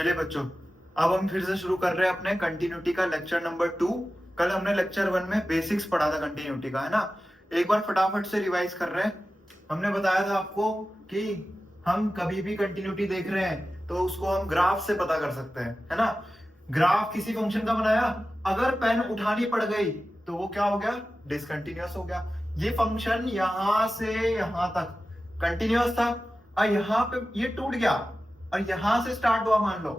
चलिए बच्चों, अब हम फिर से शुरू कर रहे हैं अपने कंटिन्यूटी का लेक्चर नंबर 2। कल हमने लेक्चर 1 में बेसिक्स पढ़ा था कंटिन्यूटी का, है ना। एक बार फटाफट से रिवाइज कर रहे हैं। हमने बताया था आपको कि हम कभी भी कंटिन्यूटी देख रहे हैं तो उसको हम ग्राफ से पता कर सकते हैं, है ना। ग्राफ किसी फंक्शन का बनाया, अगर पेन उठानी पड़ गई तो वो क्या हो गया, डिसकंटिन्यूअस हो गया। ये फंक्शन यहां से यहां तक कंटिन्यूअस था और यहाँ पे ये टूट गया और यहां से स्टार्ट हुआ। मान लो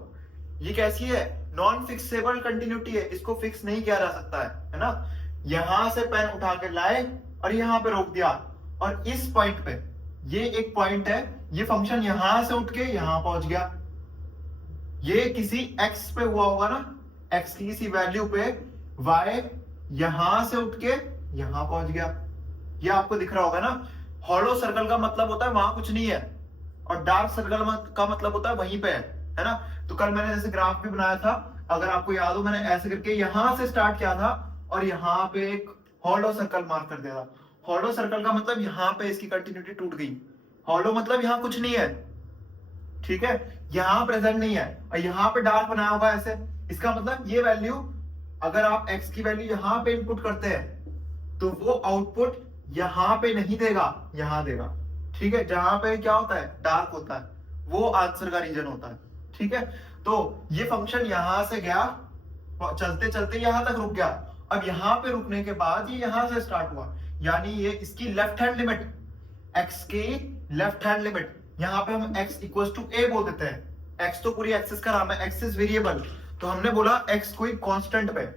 ये कैसी है, नॉन फिक्सेबल कंटिन्यूटी है, इसको फिक्स नहीं किया जा सकता है ना। यहां से पेन उठा के लाए और यहां पे रोक दिया और इस पॉइंट पे, ये एक पॉइंट है, ये फंक्शन यहां से उठ के यहां पहुंच गया। ये किसी x पे हुआ होगा ना, x की किसी वैल्यू पे y यहां से उठ के यहां पहुंच गया। ये आपको दिख रहा होगा ना। हॉलो सर्कल का मतलब होता है वहां कुछ नहीं है और डार्क सर्कल का मतलब होता है वहीं पे है ना। तो कल मैंने जैसे ग्राफ भी बनाया था, अगर आपको याद हो, मैंने ऐसे करके यहां से स्टार्ट किया था और यहां पे एक हॉलो सर्कल मार्क कर दिया था। हॉलो सर्कल का मतलब यहां पे इसकी कंटिन्यूटी टूट गई। हॉलो मतलब यहां कुछ नहीं है, ठीक है, यहां प्रेजेंट नहीं है और यहां पे डार्क बनाया होगा ऐसे। इसका मतलब ये वैल्यू, अगर आप x की वैल्यू यहां पे इनपुट करते हैं तो वो आउटपुट यहां पे नहीं देगा, यहां देगा, ठीक है। जहां पे क्या होता है, डार्क होता है, वो आंसर का रीजन होता है, ठीक है। तो ये फंक्शन यहां से गया, चलते चलते यहां तक रुक गया। अब यहां पे रुकने के बाद ये यहां से स्टार्ट हुआ, यानी ये इसकी लेफ्ट हैंड लिमिट, x की लेफ्ट हैंड लिमिट, यहां पे हम x इक्वल टू a बोल देते हैं। x तो पूरी एक्सिस का नाम है, x इज वेरिएबल, तो हमने बोला x कोई कांस्टेंट पे,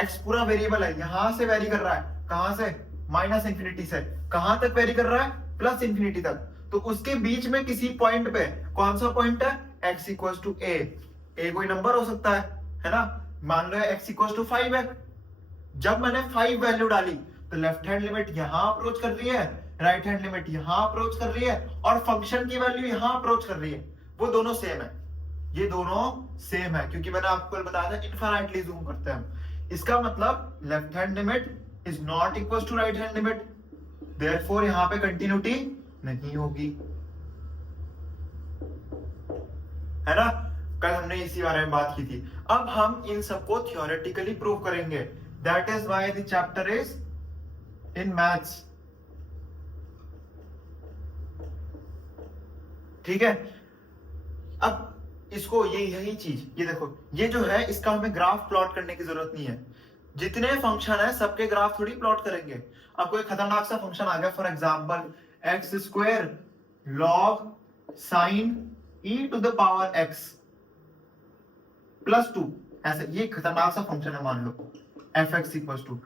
x पूरा वेरिएबल है, यहां से वेरी कर रहा है, कहां से, माइनस इंफिनिटी से कहां तक वेरी कर रहा है, प्लस इंफिनिटी तक। तो उसके बीच में किसी पॉइंट पे, कौन सा पॉइंट है, x equal to a, a कोई नंबर हो सकता है ना। मान लो x इक्वल टू 5 है। जब मैंने 5 वैल्यू डाली तो लेफ्ट हैंड लिमिट यहां अप्रोच कर रही है, राइट हैंड लिमिट यहां अप्रोच कर रही है और फंक्शन की वैल्यू यहां अप्रोच कर रही है। वो दोनों सेम है, ये दोनों सेम है, क्योंकि मैंने आपको बताया था इनफाइनाइटली जूम करते हैं हम। इसका मतलब left hand limit is not equal to right hand limit, therefore यहां पे कंटिन्यूटी नहीं होगी, है ना। कल हमने इसी बारे में बात की थी। अब हम इन सबको थ्योरेटिकली प्रूव करेंगे। That is why the chapter is in maths, ठीक है। अब इसको यही चीज, ये देखो, ये जो है इसका हमें ग्राफ प्लॉट करने की जरूरत नहीं है। जितने फंक्शन है सबके ग्राफ थोड़ी प्लॉट करेंगे। अब कोई खतरनाक सा फंक्शन आ गया, for example x square log sine e to the power x plus 2, ऐसे ये खतरनाक सा फंक्शन है। मान लो f x equal to,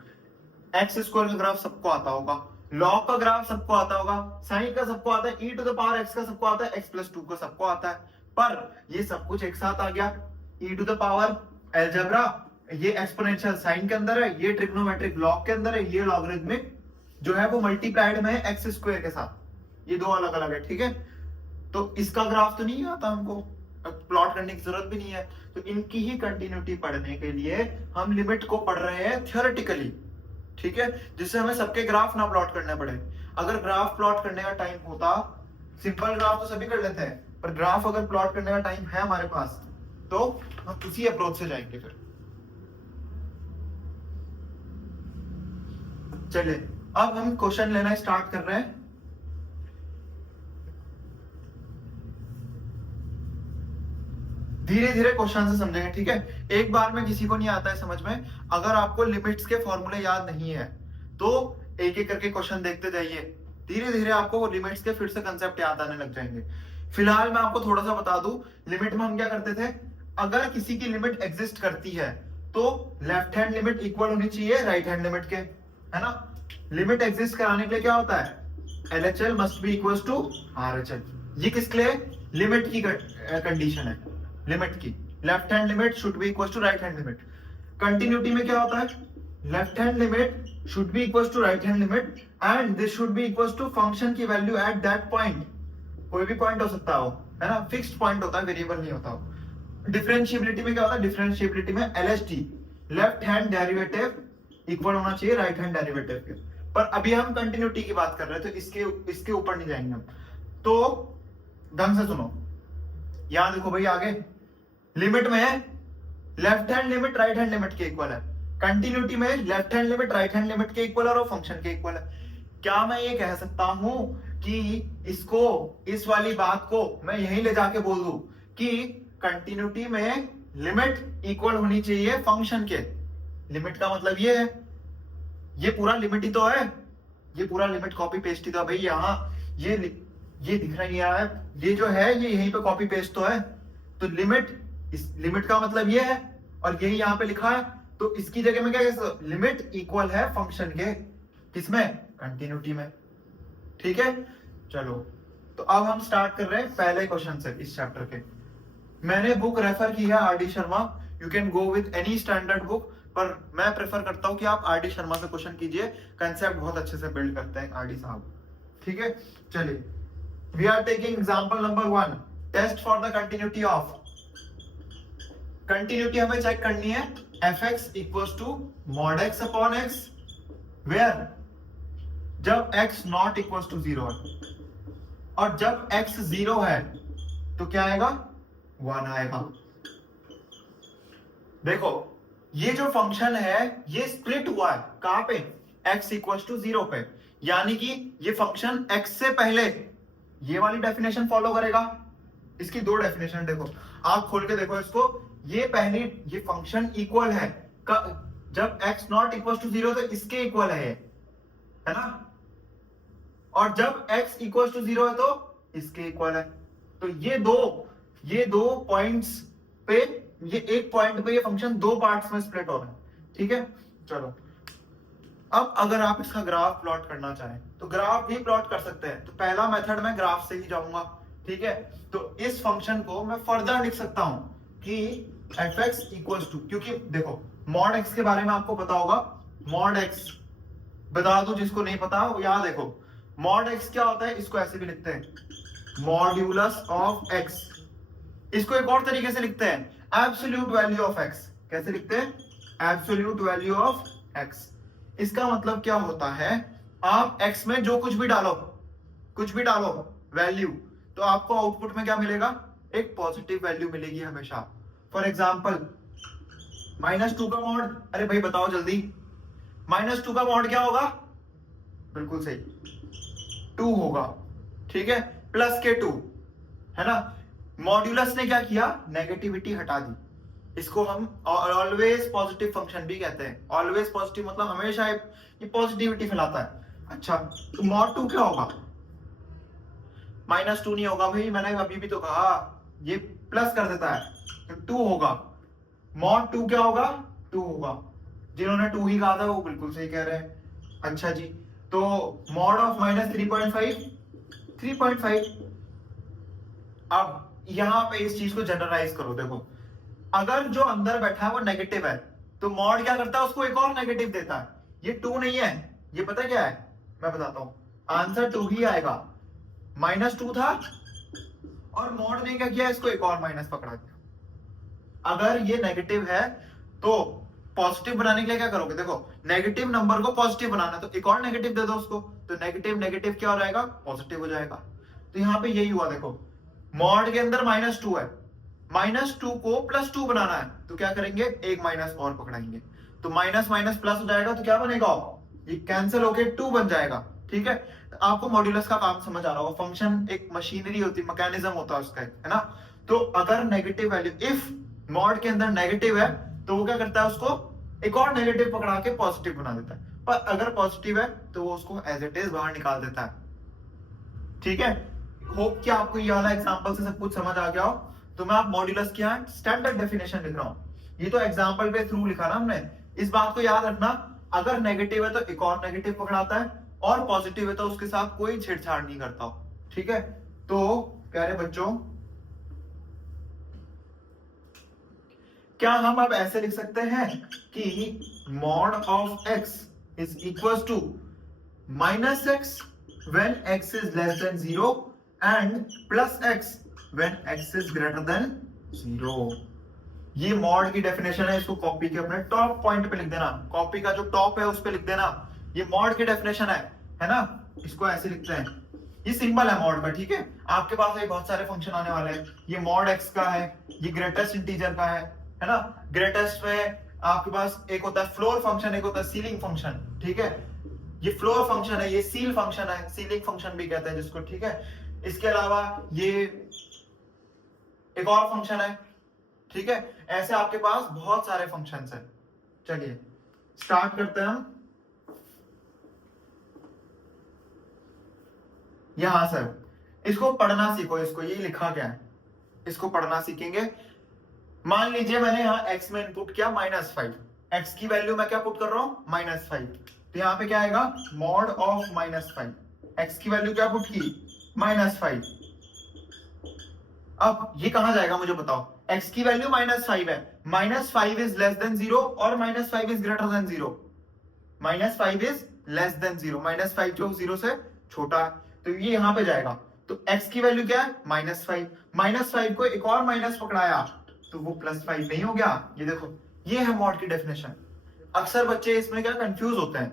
x square का ग्राफ सबको आता होगा, लॉग का ग्राफ सबको आता होगा, साइन का सबको आता है, ई टू द पावर एक्स का सबको आता है, एक्स प्लस 2 का सबको आता है। पर ये सब कुछ एक साथ आ गया, ई टू द पावर अलजेब्रा, ये एक्सपोनेंशियल साइन के अंदर है, ये ट्रिग्नोमेट्रिक लॉग के अंदर है, ये लॉगरिथमिक जो है वो मल्टीप्लाइड में है एक्स स्क्वायर के साथ। ये दो अलग अलग है, ठीक है। तो इसका ग्राफ तो नहीं आता, हमको प्लॉट करने की जरूरत भी नहीं है। तो इनकी ही कंटिन्यूटी पढ़ने के लिए हम लिमिट को पढ़ रहे हैं थ्योरेटिकली, ठीक है, जिससे हमें सबके ग्राफ ना प्लॉट करने पड़े। अगर ग्राफ प्लॉट करने का टाइम होता, सिंपल ग्राफ तो सभी कर लेते हैं, पर ग्राफ अगर प्लॉट करने का टाइम है हमारे पास तो हम उसी अप्रोच से जाएंगे। फिर चलिए अब हम क्वेश्चन लेना स्टार्ट कर रहे हैं। धीरे धीरे क्वेश्चन से समझेंगे, ठीक है। एक बार में किसी को नहीं आता है समझ में। अगर आपको लिमिट्स के फॉर्मूले याद नहीं है तो एक एक करके क्वेश्चन देखते जाइए, धीरे धीरे आपको लिमिट्स के फिर से कंसेप्ट याद आने लग जाएंगे। फिलहाल मैं आपको थोड़ा सा बता दूं, लिमिट में हम क्या करते थे, अगर किसी की लिमिट एग्जिस्ट करती है तो लेफ्ट हैंड लिमिट इक्वल होनी चाहिए राइट हैंड लिमिट के, है ना। लिमिट एग्जिस्ट कराने के लिए क्या होता है, LHL must be equal to RHL। ये किसके लिए, लिमिट की कंडीशन है, लिमिट की, left hand limit should be equal to right hand limit. Continuity में क्या होता है, left hand limit should be equal to right hand limit and this should be equal to function की value at that point. कोई भी point हो सकता हो, है ना, फिक्स्ड पॉइंट होता है, वेरिएबल नहीं होता हो। डिफरेंशिएबिलिटी में क्या होता है, डिफरेंशिएबिलिटी में LHD, left hand derivative equal होना चाहिए राइट हैंड डेरिवेटिव के। पर अभी हम कंटिन्यूटी की बात कर रहे हैं तो इसके ऊपर नहीं जाएंगे हम। तो ढंग से सुनो, यहां देखो भाई, आगे लिमिट में left hand limit right hand limit के इक्वल है, कंटिन्यूटी में left hand limit right hand limit के इक्वल है और फंक्शन के इक्वल है। क्या मैं ये कह सकता हूं कि इसको, इस वाली बात को मैं यहीं ले जाके बोल दूं कि कंटिन्यूटी में लिमिट इक्वल होनी चाहिए फंक्शन के? लिमिट का मतलब ये है, ये पूरा लिमिट ही तो है, ये पूरा लिमिट कॉपी पेस्ट ही तो है भाई। यहाँ ये दिख रही है, ये जो है ये यहीं पे कॉपी पेस्ट तो है। तो लिमिट, इस लिमिट का मतलब ये है और यही यहाँ पे लिखा है, तो इसकी जगह में क्या, लिमिट इक्वल है फंक्शन के, किसमें, कंटिन्यूटी में। ठीक है, चलो तो अब हम स्टार्ट कर रहे हैं पहले क्वेश्चन से इस चैप्टर के। मैंने बुक रेफर की है R D Sharma, you can go with any standard book, पर मैं प्रेफर करता हूं कि आप आर डी शर्मा से क्वेश्चन कीजिए, कंसेप्ट बहुत अच्छे से बिल्ड करते हैं आर डी साहब। ठीक है, चलिए we are taking example number 1, test for the continuity of. Continuity हमें चेक करनी है fx equals to mod x upon x, where जब x नॉट इक्वल्स टू 0 है, और जब x 0 है तो क्या आएगा, 1 आएगा। देखो ये जो फंक्शन है ये स्प्लिट हुआ है कहां पे, x इक्वल्स टू 0 पे, यानी कि ये फंक्शन x से पहले ये वाली डेफिनेशन फॉलो करेगा। इसकी दो डेफिनेशन देखो, आप खोल के देखो इसको, ये पहली, ये फंक्शन इक्वल है जब x नॉट इक्वल टू 0 तो इसके इक्वल है ना, और जब x इक्वल टू 0 है तो इसके इक्वल है। तो ये दो पॉइंट्स पे, ये एक पॉइंट पे ये फंक्शन दो पार्ट्स में स्प्लिट हो रहा है। ठीक है, चलो अब अगर आप इसका ग्राफ प्लॉट करना चाहें तो ग्राफ भी प्लॉट कर सकते हैं। तो पहला मेथड मैं ग्राफ से ही जाऊंगा। ठीक है, तो इस फंक्शन को मैं फर्दर लिख सकता हूं कि fx इक्वल्स टू, क्योंकि देखो मॉड x के बारे में आपको पता होगा, मॉड x बता दो जिसको नहीं पता वो याद देखो, मॉड x क्या होता है, इसको ऐसे भी लिखते हैं मॉड्यूलस ऑफ x। इसको एक और तरीके से लिखते हैं एब्सोल्यूट वैल्यू ऑफ x। कैसे लिखते हैं, एब्सोल्यूट वैल्यू ऑफ x। इसका मतलब क्या होता है, आप x में जो कुछ भी डालो वैल्यू, तो आपको आउटपुट में क्या मिलेगा, एक पॉजिटिव वैल्यू मिलेगी हमेशा। फॉर एग्जाम्पल -2 का मॉड, अरे भाई बताओ जल्दी, -2 का मॉड क्या होगा, बिल्कुल सही 2 होगा। ठीक है, प्लस के 2 है ना। मॉड्यूलस ने क्या किया, नेगेटिविटी हटा दी। इसको हम ऑलवेज पॉजिटिव फंक्शन भी कहते हैं। ऑलवेज पॉजिटिव मतलब हमेशा ये पॉजिटिविटी फैलाता है। अच्छा, तो मॉड 2 क्या होगा, -2 नहीं होगा भाई, मैंने अभी भी तो कहा ये प्लस कर देता है, तो 2 होगा। मॉड 2 क्या होगा, 2 होगा। जिन्होंने 2 ही कहा था वो बिल्कुल सही कह रहे हैं। अच्छा जी, तो मॉड ऑफ -3.5 3.5। अब यहां पे इस चीज को जनरलाइज करो, देखो अगर जो अंदर बैठा है वो नेगेटिव है तो मॉड क्या करता है, उसको एक और नेगेटिव देता है। ये 2 नहीं है, ये पता क्या है, मैं बताता हूं, आंसर 2 ही आएगा। -2 था और मॉड ने क्या किया, इसको एक और माइनस पकड़ा दिया। अगर ये नेगेटिव है तो पॉजिटिव बनाने के लिए क्या करोगे, देखो नेगेटिव नंबर को पॉजिटिव बनाना, तो एक और नेगेटिव दे दो उसको, तो नेगेटिव नेगेटिव क्या हो जाएगा, पॉजिटिव हो जाएगा। तो यहाँ पे यही हुआ, देखो मॉड के अंदर -2 है, -2 को +2 बनाना है, तो क्या करेंगे, एक माइनस और पकड़ाएंगे, तो माइनस माइनस प्लस हो जाएगा, तो क्या बनेगा, ये कैंसिल होके 2 बन जाएगा। ठीक है, आपको मॉड्यूलस का काम समझ आ रहा होगा, फंक्शन एक मशीनरी होती है, मैकेनिज्म होता है उसका, है ना। तो अगर नेगेटिव वैल्यू, इफ मॉड के अंदर नेगेटिव है तो वो क्या करता है, उसको एक और नेगेटिव पकड़ा के पॉजिटिव बना देता है, पर अगर पॉजिटिव है तो वो उसको एज इट इज बाहर निकाल देता है। ठीक है, होप कि आपको ये वाला एग्जांपल से सब कुछ समझ आ गया हो। तो मैं आप मॉड्यूलस की स्टैंडर्ड डेफिनेशन लिख रहा हूं, ये तो एग्जांपल पे थ्रू लिखा ना हमने। इस बात को याद रखना, अगर नेगेटिव है तो एक और नेगेटिव पकड़ाता है, और पॉजिटिव है तो उसके साथ कोई छेड़छाड़ नहीं करता। ठीक है, तो प्यारे बच्चों, क्या हम अब ऐसे लिख सकते हैं कि mod of x is equal to -x when x is less than 0 and +x when x is greater than 0। ये मॉड की डेफिनेशन है, इसको कॉपी के अपने टॉप पॉइंट पे लिख देना, कॉपी का जो टॉप है उस पे लिख देना, ये मॉड की डेफिनेशन है ना। इसको ऐसे लिखते हैं ये सिंबल है मॉड का, ठीक है। आपके पास ये बहुत सारे फंक्शन आने वाले हैं। ये मॉड एक्स का है, ये ग्रेटेस्ट इंटीजर का है ना। ग्रेटेस्ट में आपके पास एक होता है फ्लोर फंक्शन, एक होता है सीलिंग फंक्शन, ठीक है। ये फ्लोर फंक्शन है, ये सील फंक्शन है, सीलिंग फंक्शन भी कहते हैं जिसको, ठीक है। इसके अलावा ये एक और फंक्शन है, ठीक है। ऐसे आपके पास बहुत सारे फंक्शंस हैं। चलिए स्टार्ट करते हैं हम यहां से। इसको पढ़ना सीखो, इसको ये लिखा क्या है इसको पढ़ना सीखेंगे। मान लीजिए मैंने यहाँ x में इनपुट किया -5, x की वैल्यू मैं क्या पुट कर रहा हूं -5, तो यहाँ पे क्या आएगा मॉड ऑफ -5, x की वैल्यू क्या पुट की -5। अब ये कहां जाएगा मुझे बताओ, x की वैल्यू -5 है, -5 इज लेस देन 0 और -5 is greater than 0, -5 is less than 0, -5 जो 0 से छोटा है, तो ये यहां पे जाएगा। तो x की वैल्यू क्या है -5, -5 को एक और माइनस पकड़ाया तो वो +5 नहीं हो गया। ये देखो, ये है मॉड की डेफिनेशन। अक्सर बच्चे इसमें क्या कंफ्यूज होते हैं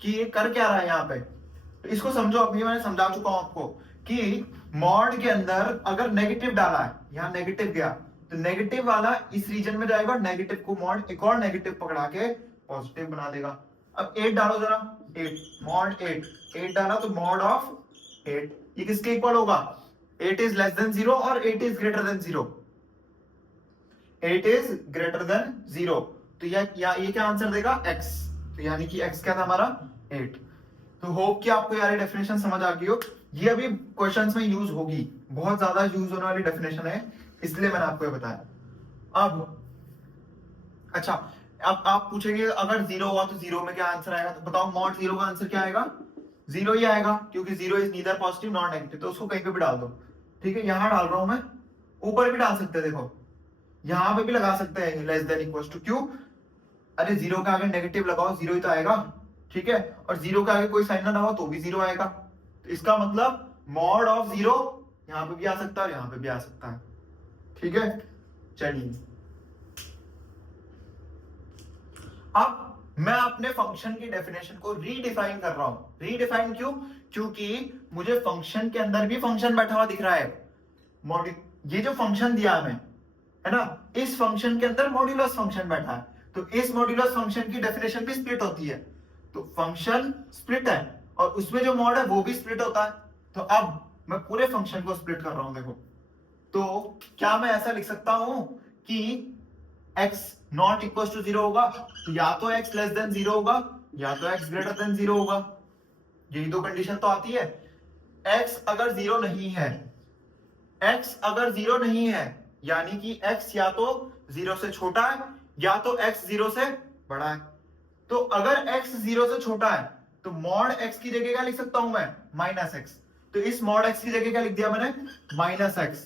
कि ये कर क्या रहा है यहाँ पे, तो इसको समझो। अभी मैंने समझा चुका हूं आपको कि मॉड के अंदर अगर नेगेटिव डाला है, यहाँ नेगेटिव गया, तो नेगेटिव वाला इस रीजन में जाएगा, नेगेटिव को मॉड एक और नेगेटिव पकड़ा के पॉजिटिव बना देगा। अब 8 डालो जरा, 8 मॉड 8 डाला तो मॉड ऑफ 8, ये किसके इक्वल होगा, 8 इज लेस देन 0 और 8 is greater than 0, 8 is greater than 0, तो ये क्या आंसर देगा x, तो यानी कि x क्या था हमारा 8। तो होप कि आपको यार डेफिनेशन समझ आ गई हो। ये अभी क्वेश्चंस में यूज होगी, बहुत ज्यादा यूज होने वाली डेफिनेशन है, इसलिए मैंने आपको ये बताया। अब अच्छा, अब आप पूछेंगे अगर 0 हुआ तो 0 में क्या आंसर आएगा, तो बताओ मॉड 0 का आंसर क्या आएगा, 0 ही आएगा, क्योंकि 0 is neither positive not negative, तो उसको कहीं पे भी डाल दो, ठीक है। यहां डाल रहा हूं मैं, ऊपर भी डाल सकते हैं, देखो यहां पे भी लगा सकते हैं लेस देन इक्वल टू, क्यों, अरे 0 के आगे नेगेटिव लगाओ 0 ही तो आएगा, ठीक है। और 0 के आगे कोई साइन ना हो तो भी 0 आएगा, तो इसका मतलब मॉड ऑफ 0 यहां पे भी आ सकता है और यहां पे भी आ सकता है, ठीक है। चलिए अब मैं अपने फंक्शन की डेफिनेशन को रीडिफाइन कर रहा हूं। रीडिफाइन क्यों, क्योंकि मुझे फंक्शन के अंदर भी फंक्शन बैठा हुआ दिख रहा है। ये जो फंक्शन दिया हमें है ना, इस फंक्शन के अंदर मॉड्यूलस फंक्शन बैठा है, तो इस मॉड्यूलस फंक्शन की डेफिनेशन भी स्प्लिट होती है, तो फंक्शन स्प्लिट है और उसमें जो मॉड है वो भी स्प्लिट होता है। तो अब मैं पूरे फंक्शन को स्प्लिट कर रहा हूं, देखो। तो क्या मैं ऐसा लिख सकता हूं कि x नॉट इक्वल टू 0 होगा, तो या तो x लेस देन 0 होगा या तो x ग्रेटर देन 0 होगा, यही दो कंडीशन तो आती है। x अगर 0 नहीं है, x अगर 0 नहीं है यानी कि x या तो 0 से छोटा है या तो x 0 से बड़ा है। तो अगर x 0 से छोटा है तो मॉड x की जगह क्या लिख सकता हूं मैं -x, तो इस मॉड x की जगह क्या लिख दिया मैंने -x,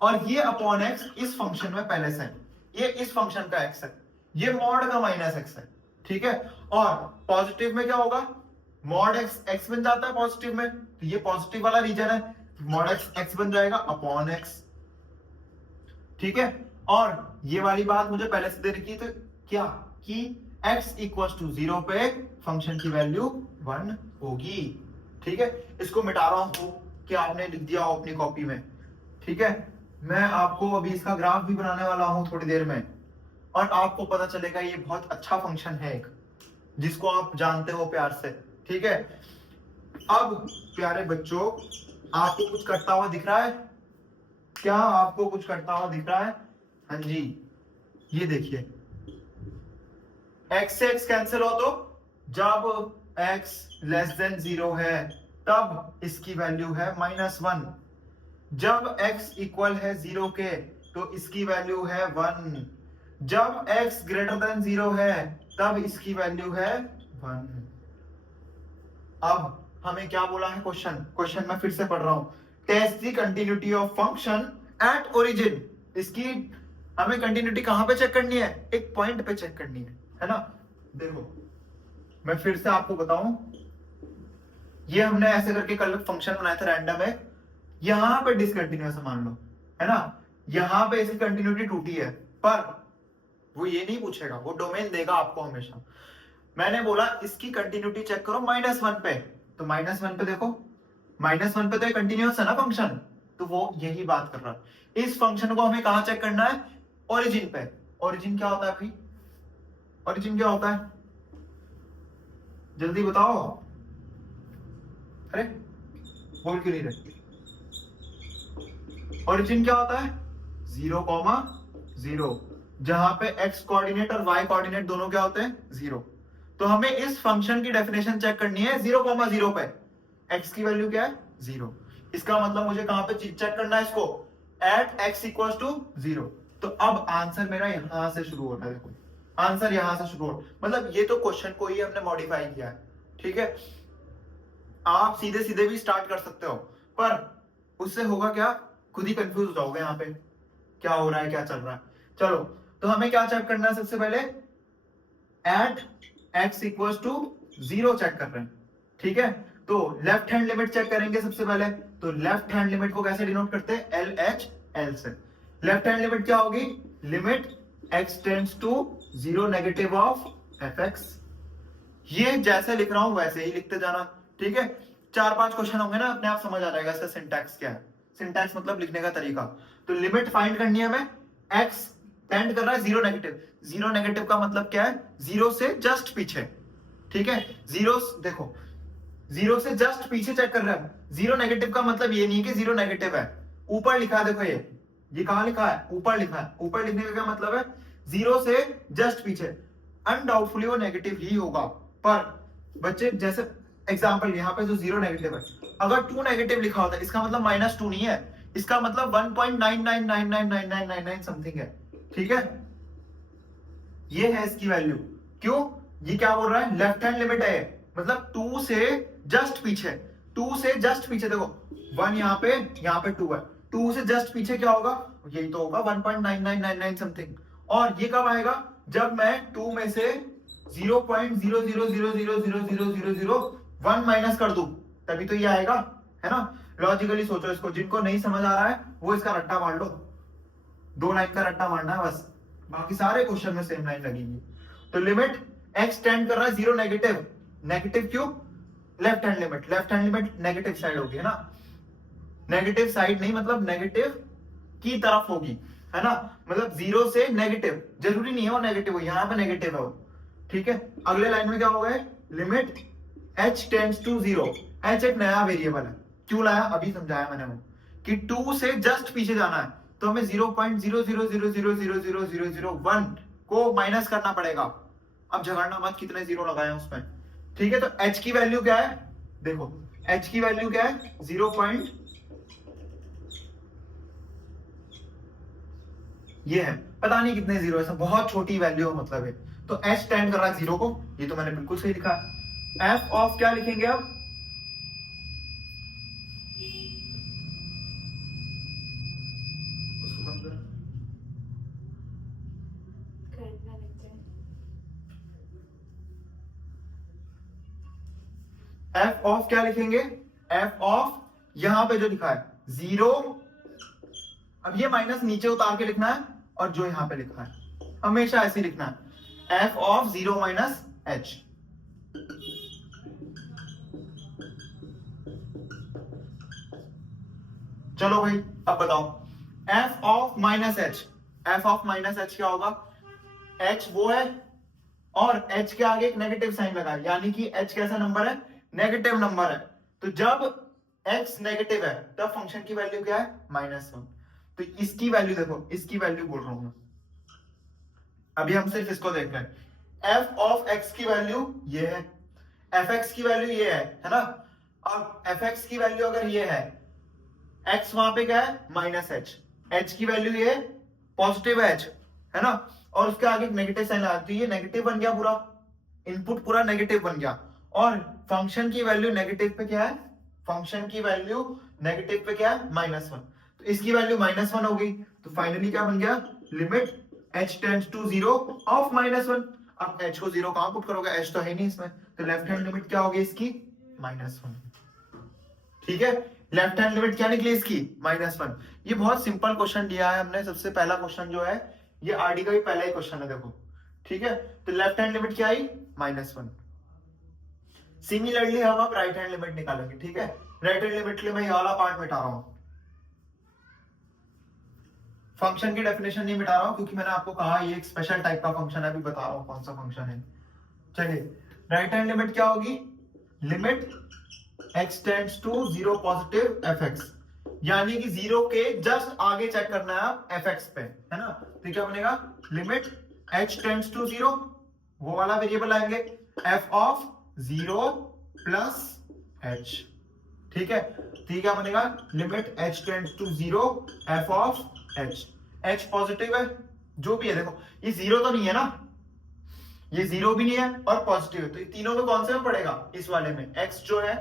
और ये अपॉन x इस फंक्शन में पहले से है, ये इस फंक्शन का x है, ये मॉड का -x है, ठीक है। और पॉजिटिव में क्या होगा, मॉड x बन जाता है पॉजिटिव में, तो ये पॉजिटिव वाला रीजन है, मॉड x बन जाएगा अपॉन x, ठीक है। और ये वाली बात मुझे पहले से दे रखी है, तो क्या कि x इक्वल टू 0 पे फंक्शन की वैल्यू 1 होगी, ठीक है। इसको मिटा रहा हूं कि आपने लिख दिया हो अपनी कॉपी में, ठीक है। मैं आपको अभी इसका ग्राफ भी बनाने वाला हूं थोड़ी देर में, और आपको पता चलेगा ये बहुत अच्छा फंक्शन है एक, जिसको आप जानते हो प्यार से, ठीक है। अब प्यारे बच्चों, आपको कुछ करता हुआ दिख रहा है, क्या आपको कुछ करता हुआ दिख रहा है, हाँ जी, ये देखिए x से x कैंसिल हो, तो जब x लेस देन 0 है तब इसकी वैल्यू है -1, जब x इक्वल है 0 के तो इसकी वैल्यू है 1, जब x ग्रेटर देन 0 है तब इसकी वैल्यू है 1। अब हमें क्या बोला है क्वेश्चन मैं फिर से पढ़ रहा हूं, test the continuity of function at origin. इसकी हमें कंटिन्यूटी कहां पे चेक करनी है, एक पॉइंट पे चेक करनी है ना। देखो मैं फिर से आपको बताऊं, ये हमने ऐसे करके कल फंक्शन बनाया था रैंडम है, यहां पे डिसकंटिन्यूअस मान लो, है ना, यहां पे इसकी कंटिन्यूटी टूटी है, पर वो ये नहीं पूछेगा, वो डोमेन देगा आपको हमेशा। मैंने बोला इसकी कंटिन्यूटी चेक करो -1 पे, तो -1 पे देखो -1 पे तो ये कंटिन्यूअस है ना फंक्शन, तो वो यही बात कर रहा है। इस फंक्शन को हमें कहां चेक करना है? ओरिजिन पे। ओरिजिन क्या होता है भाई? ओरिजिन क्या होता है? जल्दी बताओ। अरे बोल क्यों नहीं रहे? ओरिजिन क्या होता है? 0,0, जहां पे x कोऑर्डिनेट और y कोऑर्डिनेट दोनों क्या होते हैं? 0। तो हमें इस फंक्शन की डेफिनेशन चेक करनी है 0,0 पे। x की वैल्यू क्या है? 0। इसका मतलब मुझे कहां पे चेक करना है इसको? At x equal to 0। तो अब आंसर मेरा यहां से शुरू होता है। देखो आंसर यहां से शुरू हो, मतलब ये तो क्वेश्चन को ही हमने मॉडिफाई किया है, ठीक है। आप सीधे सीधे भी स्टार्ट कर सकते हो, पर उससे होगा क्या? खुद ही कंफ्यूज हो जाओगे यहाँ पे, क्या हो रहा है, क्या चल रहा है। चलो, तो हमें क्या चेक करना है? सबसे पहले at x equal to 0 check कर रहे हैं, ठीक है। तो लेफ्ट हैंड लिमिट चेक करेंगे सबसे पहले। तो लेफ्ट हैंड लिमिट को कैसे डिनोट करते हैं? LHL से। लेफ्ट हैंड लिमिट क्या होगी? Limit x tends to 0 negative of fx। ये जैसे लिख रहा हूं वैसे ही लिखते जाना, ठीक है। 4-5 क्वेश्चन होंगे ना, अपने आप समझ आ जाएगा इसका सिंटैक्स क्या है। सिंटैक्स मतलब लिखने का तरीका। तो लिमिट फाइंड करनी है हमें, x टेंड कर रहा है 0 नेगेटिव। 0 नेगेटिव का मतलब क्या है? 0 से जस्ट पीछे, ठीक है। 0 देखो, 0 से जस्ट पीछे चेक कर रहा है। 0 नेगेटिव का मतलब ये नहीं कि 0 नेगेटिव है, ऊपर लिखा है। देखो ये कहां लिखा है? ऊपर लिखा है। ऊपर लिखने का क्या मतलब है? 0 से जस्ट पीछे। अनडाउटफुली वो नेगेटिव ही होगा, पर बच्चे जैसे एग्जांपल यहाँ पे जो 0 नेगेटिव है, अगर 2 नेगेटिव लिखा होता है, इसका मतलब -2 नहीं है, इसका मतलब 1.99999999 समथिंग है, ठीक है। ये है इसकी वैल्यू। क्यों? ये क्या बोल रहा है? लेफ्ट हैंड लिमिट है, मतलब 2 से जस्ट पीछे। 2 से जस्ट पीछे देखो, 1 यहाँ पे 2 है। 2 से जस्ट पीछे क्या होगा? यही तो होगा 1.9999 समथिंग। और ये कब आएगा? जब मैं 2 में से 0.000000001 माइनस कर दूं, तभी तो ये आएगा, है ना। लॉजिकली सोचो इसको, जिनको नहीं समझ आ रहा है वो इसका रट्टा मार लो। 2 लाइन का रट्टा मारना है बस, बाकी सारे क्वेश्चन में सेम लाइन लगेगी। तो लिमिट x टेंड कर रहा है 0 नेगेटिव। नेगेटिव क्यों? Left hand limit. Left hand limit negative side होगी, है ना। नेगेटिव साइड नहीं, मतलब नेगेटिव की तरफ होगी, है ना। मतलब 0 से नेगेटिव, जरूरी नहीं है वो नेगेटिव हो, यहाँ पे नेगेटिव है वो, ठीक है। अगले लाइन में क्या होगा? Limit h tends to 0। h एक नया वेरिएबल है। क्यों लाया? अभी समझाया मैंने वो, कि 2 से जस्ट पीछे जाना है, तो हमें 0.000000001 को माइनस करना पड़ेगा। अब झगड़ना मत कितने जीरो लगाए उसमें, ठीक है। तो h की वैल्यू क्या है? देखो h की वैल्यू क्या है? 0. ये है, पता नहीं कितने जीरो है, बहुत छोटी वैल्यू है मतलब है। तो h टेंड कर रहा है 0 को, ये तो मैंने बिल्कुल सही लिखा है। f ऑफ क्या लिखेंगे अब? f ऑफ क्या लिखेंगे? f ऑफ यहां पे जो लिखा है 0, अब ये माइनस नीचे उतार के लिखना है, और जो यहां पे लिखा है हमेशा ऐसे लिखना है, f ऑफ 0 माइनस h। चलो भाई अब बताओ, f of minus h। f of minus h क्या होगा? h वो है, और h के आगे एक नेगेटिव साइन लगा है, यानी कि h कैसा नंबर है? नेगेटिव नंबर है। तो जब x नेगेटिव है तब फंक्शन की वैल्यू क्या है? -1। तो इसकी वैल्यू देखो, इसकी वैल्यू बोल रहा हूं मैं, अभी हम सिर्फ इसको देख रहे हैं। f ऑफ x की वैल्यू ये है, fx की वैल्यू ये है ना। अब fx की वैल्यू अगर ये है, x वहां पे क्या है? -h, h की वैल्यू ये पॉजिटिव h, है ना, और उसके आगे एक नेगेटिव साइन लगा, तो ये नेगेटिव बन गया, पूरा इनपुट पूरा नेगेटिव बन गया। और फंक्शन की वैल्यू नेगेटिव पे क्या है? फंक्शन की वैल्यू नेगेटिव पे क्या है? -1। तो इसकी वैल्यू -1 हो गई, तो फाइनली क्या बन गया? Limit h tends to 0 of -1। अब h को 0 कहां पुट करोगे? h तो है नहीं इसमें, तो लेफ्ट हैंड लिमिट क्या होगी इसकी? -1, ठीक है। लेफ्ट हैंड लिमिट क्या निकली इसकी? -1। ये बहुत सिंपल क्वेश्चन दिया है हमने। सबसे पहला क्वेश्चन जो है ये आरडी का भी पहला ही क्वेश्चन है, देखो, ठीक है। तो लेफ्ट हैंड लिमिट क्या आई? -1। सिमिलरली हम अब राइट हैंड लिमिट निकालेंगे, ठीक है। राइट हैंड लिमिट के लिए मैं ये वाला पार्ट मिटा रहा हूं, फंक्शन की डेफिनेशन नहीं मिटा रहा हूं क्योंकि मैंने आपको कहा ये एक स्पेशल टाइप का फंक्शन है, अभी बता रहा हूं कौन सा फंक्शन है। चलिए, राइट हैंड लिमिट क्या होगी, limit x tends to 0 positive fx, यानी कि 0 के जस्ट आगे चेक करना है आप fx पे, है ना। तो क्या बनेगा, लिमिट h टेंड्स टू 0, वो वाला वेरिएबल आएंगे f ऑफ 0 प्लस h, ठीक है। तो क्या बनेगा, limit h tends to 0 f of h, h positive है जो भी है, देखो ये 0 तो नहीं है ना, ये 0 भी नहीं है और पॉजिटिव है, तो ये तीनों में कौन से में पड़ेगा, इस वाले में। x जो है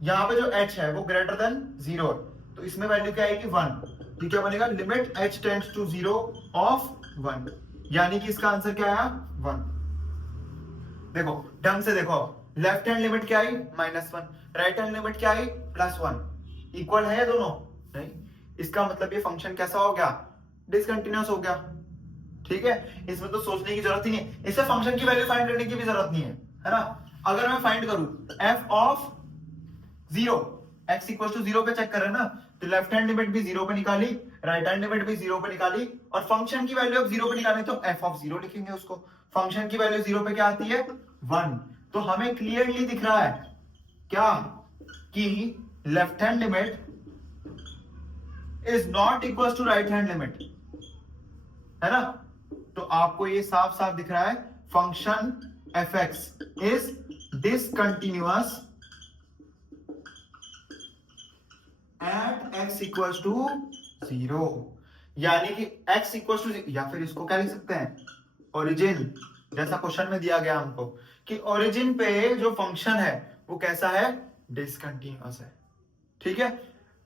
यहाँ पे जो h है वो ग्रेटर देन 0, तो इसमें वैल्यू क्या आएगी 1, तो क्या बनेगा, limit h tends to 0 of 1, यानी कि इसका आंसर क्या आया 1। देखो ढंग से देखो, लेफ्ट हैंड लिमिट क्या आई -1, राइट हैंड लिमिट क्या आई +1, इक्वल है दोनों, नहीं, इसका मतलब ये फंक्शन कैसा हो गया, डिसकंटिन्यूअस हो गया, ठीक है। इसमें तो सोचने की जरूरत ही नहीं है, इससे फंक्शन की वैल्यू फाइंड करने की भी जरूरत नहीं है ना। अगर मैं फाइंड करूं f of 0, x equal to 0 पे चेक कर रहे हैं ना, तो लेफ्ट हैंड लिमिट भी 0 पे निकाली, राइट हैंड लिमिट भी 0 पे निकाली, और फंक्शन की वैल्यू अब 0 पे निकालनी, तो f ऑफ 0 लिखेंगे उसको। फंक्शन की वैल्यू 0 पे क्या आती है 1, तो हमें क्लियरली दिख रहा है क्या कि left hand limit is not equal to right hand limit, है ना। तो आपको ये साफ साफ दिख रहा है, function fx is discontinuous at x equal to 0, यानी कि x इक्वल टू, या फिर इसको क्या लिख सकते हैं, ओरिजिन, जैसा क्वेश्चन में दिया गया हमको कि ओरिजिन पे जो फंक्शन है वो कैसा है, डिसकंटिन्यूअस है, ठीक है।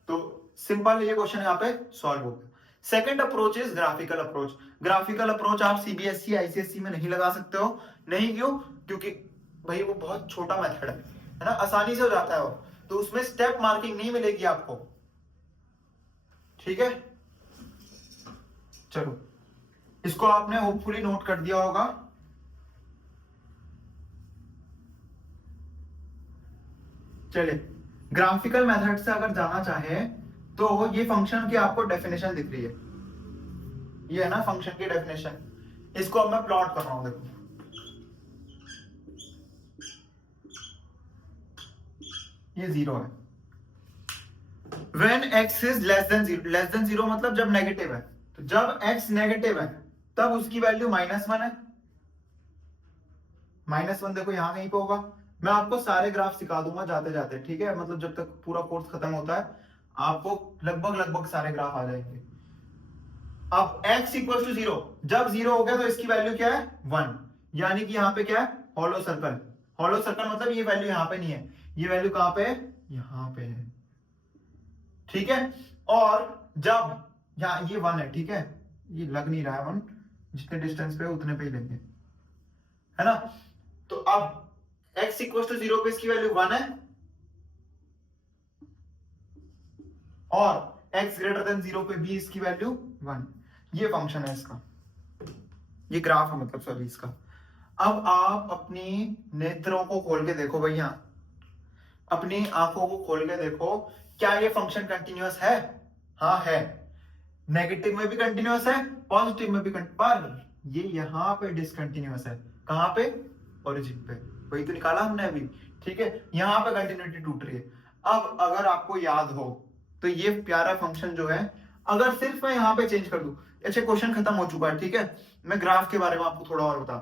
तो सिंपल ये क्वेश्चन यहाँ पे सॉल्व हो गया। Second approach is graphical approach. Graphical approach आप सीबीएसई आईसीएसई में नहीं लगा सकते हो, नहीं क्यों, क्योंकि भाई वो बहुत छोटा मेथड है ना, आसानी से हो जाता है वो, तो उसमें स्टेप मार्किंग नहीं मिलेगी आपको, ठीक है। चलो, इसको आपने होपफुली नोट कर दिया होगा। चलिए, ग्राफिकल मेथड से अगर जाना चाहे तो ये फंक्शन की आपको डेफिनेशन दिख रही है, ये है ना फंक्शन की डेफिनेशन, इसको अब मैं प्लॉट कर रहा हूं, देखो ये 0 है, when x is less than 0 मतलब जब नेगेटिव है, तो जब x नेगेटिव है तब उसकी वैल्यू -1 है, -1 देखो यहां कहीं पे होगा, मैं आपको सारे ग्राफ सिखा दूंगा जाते जाते, ठीक है, मतलब जब तक पूरा कोर्स खत्म होता है आपको लगभग सारे ग्राफ आ जाएंगे। अब x इक्वल टू 0, जब 0 हो गया तो इसकी वैल्यू क्या है 1, यानी कि यहाँ पे क्या है, हॉलो सर्कल। हॉलो सर्कल मतलब ये वैल्यू यहाँ पे नहीं है, ये वैल्यू कहां पे है, यहाँ पे है, ठीक है। और जब यहाँ ये 1 है, ठीक है, ये लग नहीं रहा है 1, जितने डिस्टेंस पे उतने पे ही लेंगे, है ना। तो अब x इक्वल टू 0 पे इसकी वैल्यू 1 है, और x ग्रेटर देन 0 पे भी इसकी वैल्यू 1, ये फंक्शन है इसका, ये ग्राफ है मतलब सॉरी इसका। अब आप अपनी नेत्रों को खोल के देखो भैया, अपनी आंखों को खोल के देखो, क्या ये फंक्शन कंटिन्यूअस है, हाँ है, नेगेटिव में भी कंटिन्यूअस है, पॉजिटिव में भी पर ये यहाँ पे डिसकंटिन्यूअस है, कहां पे, ओरिजिन पे, वही तो निकाला हमने अभी, ठीक है, यहाँ पे कंटिन्यूटी टूट रही है। अब अगर आपको याद हो तो ये प्यारा फंक्शन जो है, अगर सिर्फ मैं यहाँ पे चेंज कर दूं, अच्छा क्वेश्चन खत्म हो चुका है, ठीक है, मैं ग्राफ के बारे में आपको थोड़ा और बता,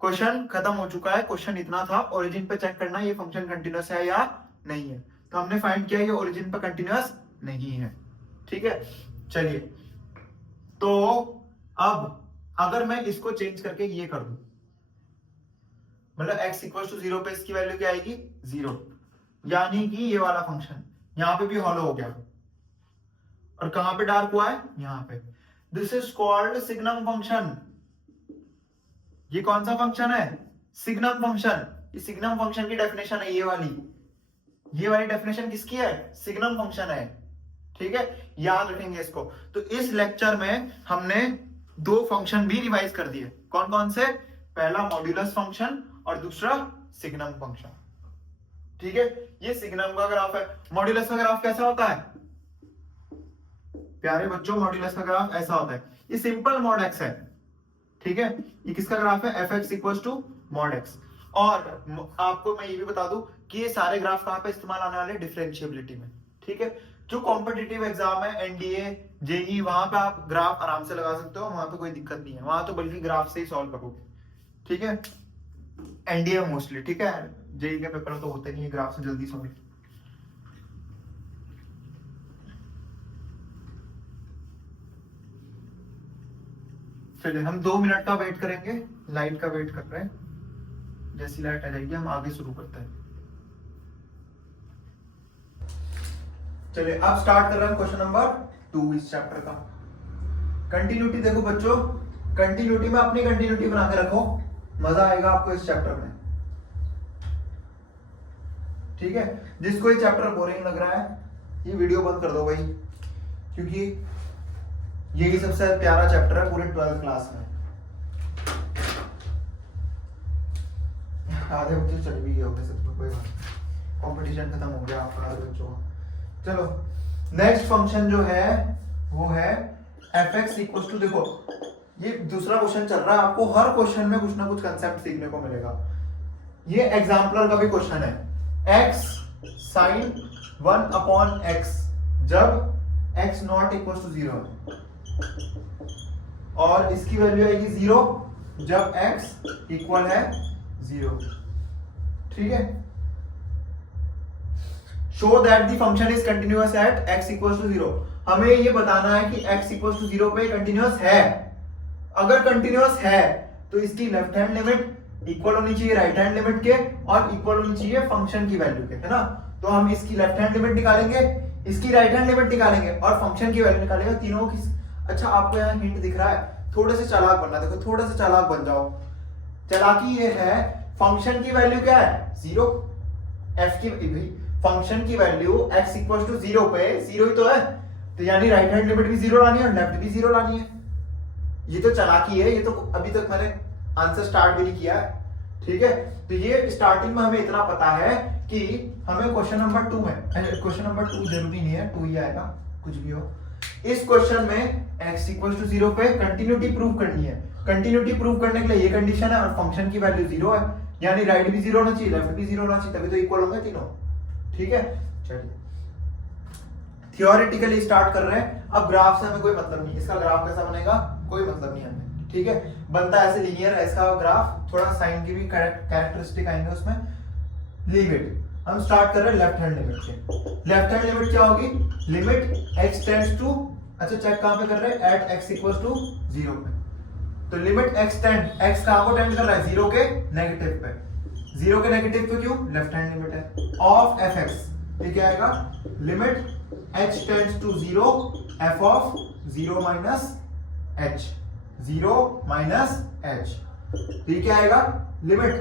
क्वेश्चन खत्म हो चुका है, क्वेश्चन इतना था, ओरिजिन पे चेक करना ये फंक्शन कंटिन्यूअस है या नहीं है, तो हमने फाइंड किया ये ओरिजिन पे कंटिन्यूअस नहीं है, ठीक है। चलिए, तो अब अगर मैं इसको चेंज करके ये कर दूं, मतलब x इक्वल टू 0 पे इसकी वैल्यू क्या आएगी 0, यानी कि ये वाला फंक्शन यहां पे भी हॉलो हो गया, और कहां पे डार्क हुआ है, यहां पे, this is called signum function. ये कौन सा फंक्शन है, सिग्नम फंक्शन। ये सिग्नम फंक्शन की डेफिनेशन है, ये वाली डेफिनेशन किसकी है, सिग्नम फंक्शन है, ठीक है, याद रखेंगे इसको। तो इस लेक्चर में हमने 2 फंक्शन भी रिवाइज कर दिए, कौन कौन से, पहला मॉड्यूलस फंक्शन और दूसरा सिग्नम फंक्शन, ठीक है, ये सिग्नम का ग्राफ है। मॉड्यूलस का ग्राफ कैसा होता है प्यारे बच्चों? मॉड्यूलस का ग्राफ ऐसा होता है, ये सिंपल मॉड एक्स है। ठीक है, ये किसका ग्राफ है? F x equal to mod x. और आपको मैं ये भी बता दूं कि ये सारे ग्राफ कहां पे इस्तेमाल आने वाले? डिफरेंशिएबिलिटी में। ठीक है, जो कॉम्पिटिटिव एग्जाम है एनडीए जेई, वहां पे आप ग्राफ आराम से लगा सकते हो, वहां पे कोई दिक्कत नहीं है, वहां तो बल्कि ग्राफ से ही सॉल्व करोगे। ठीक है, एनडीए मोस्टली। ठीक है, जेई के पेपर तो होते नहीं है ग्राफ से जल्दी सॉल्व। चलिए हम 2 मिनट का वेट करेंगे, लाइट का वेट कर रहे हैं, जैसी लाइट आ जाएगी हम आगे शुरू करते हैं। चलिए अब स्टार्ट कर रहे हैं क्वेश्चन नंबर 2 इस चैप्टर का। कंटिन्यूटी देखो बच्चों, कंटिन्यूटी में अपनी कंटिन्यूटी बना के रखो, मजा आएगा आपको इस चैप्टर में। ठीक है, जिसको ये चैप्टर बोरिंग लग रहा है ये वीडियो बंद कर दो भाई, क्योंकि यही सबसे प्यारा चैप्टर है पूरे 12th क्लास में। आधे बच्चे चल भी गए होंगे सब, तो कोई बात, कंपटीशन खत्म हो गया आपका आधे बच्चों का। चलो नेक्स्ट फंक्शन जो है वो है एफ एक्स इक्वल टू, देखो ये दूसरा क्वेश्चन चल रहा है, आपको हर क्वेश्चन में कुछ ना कुछ कंसेप्ट सीखने को मिलेगा। ये एग्जाम्पलर का भी क्वेश्चन है, x साइन 1 अपॉन x जब x नॉट इक्वल टू 0 है, और इसकी वैल्यू आएगी 0 जब x इक्वल है 0। ठीक है, show that the function is continuous at x equal to 0। हमें ये बताना है कि x इक्वल टू 0 पे कंटिन्यूअस है। अगर कंटिन्यूअस है तो इसकी लेफ्ट हैंड लिमिट इक्वल होनी चाहिए राइट हैंड लिमिट के, और इक्वल होनी चाहिए फंक्शन की वैल्यू के, है ना। तो हम इसकी लेफ्ट हैंड लिमिट निकालेंगे, इसकी राइट हैंड लिमिट निकालेंगे और फंक्शन की वैल्यू निकालेंगे, तीनों की। अच्छा आपको यहाँ हिंट दिख रहा है, थोड़े से चालाक बनना, देखो थोड़े से चालाक बन जाओ। चालाकी ये है, फंक्शन की वैल्यू क्या है? 0। एफ की भाई फंक्शन की वैल्यू x इक्वल टू 0 पे 0 ही तो है, तो यानी राइट हैंड लिमिट भी 0 लानी है और लेफ्ट भी 0 लानी है। ये तो चालाकी है, ये तो अभी तक मैंने आंसर स्टार्ट भी नहीं किया है। ठीक है, तो ये स्टार्टिंग में हमें इतना पता है कि हमें क्वेश्चन नंबर 2 में, क्वेश्चन नंबर 2 जरूरी नहीं है 2 ही आएगा कुछ भी हो, इस क्वेश्चन में x इक्वल टू 0 पे कंटिन्यूटी प्रूव करनी है। कंटिन्यूटी प्रूव करने के लिए ये कंडीशन है, और फंक्शन की वैल्यू 0 है, यानी राइट भी 0 होना चाहिए लेफ्ट भी 0 होना चाहिए, तभी तो इक्वल होंगे तीनों। ठीक है, चलिए थियोरेटिकली स्टार्ट कर रहे हैं। अब ग्राफ से हमें कोई मतलब नहीं, इसका ग्राफ कैसा बनेगा कोई मतलब नहीं हमें। ठीक है, बनता ऐसे लीनियर है इसका ग्राफ, थोड़ा साइन की भी कैरेक्टरिस्टिक आएंगे उसमें, लीव इट। हम स्टार्ट कर रहे हैं लेफ्ट हैंड लिमिट से। लेफ्ट हैंड लिमिट क्या होगी? लिमिट x टेंड्स टू, अच्छा चेक कहां पे कर रहे हैं? एट x इक्वल्स टू 0 पे। तो लिमिट x कहां को टेंड कर रहा है? 0 के नेगेटिव पे। 0 के नेगेटिव पे क्यों? लेफ्ट हैंड लिमिट है। ऑफ fx ये क्या आएगा? Limit h tends to 0 f of 0 minus h, 0 minus h, तो ये क्या आएगा? Limit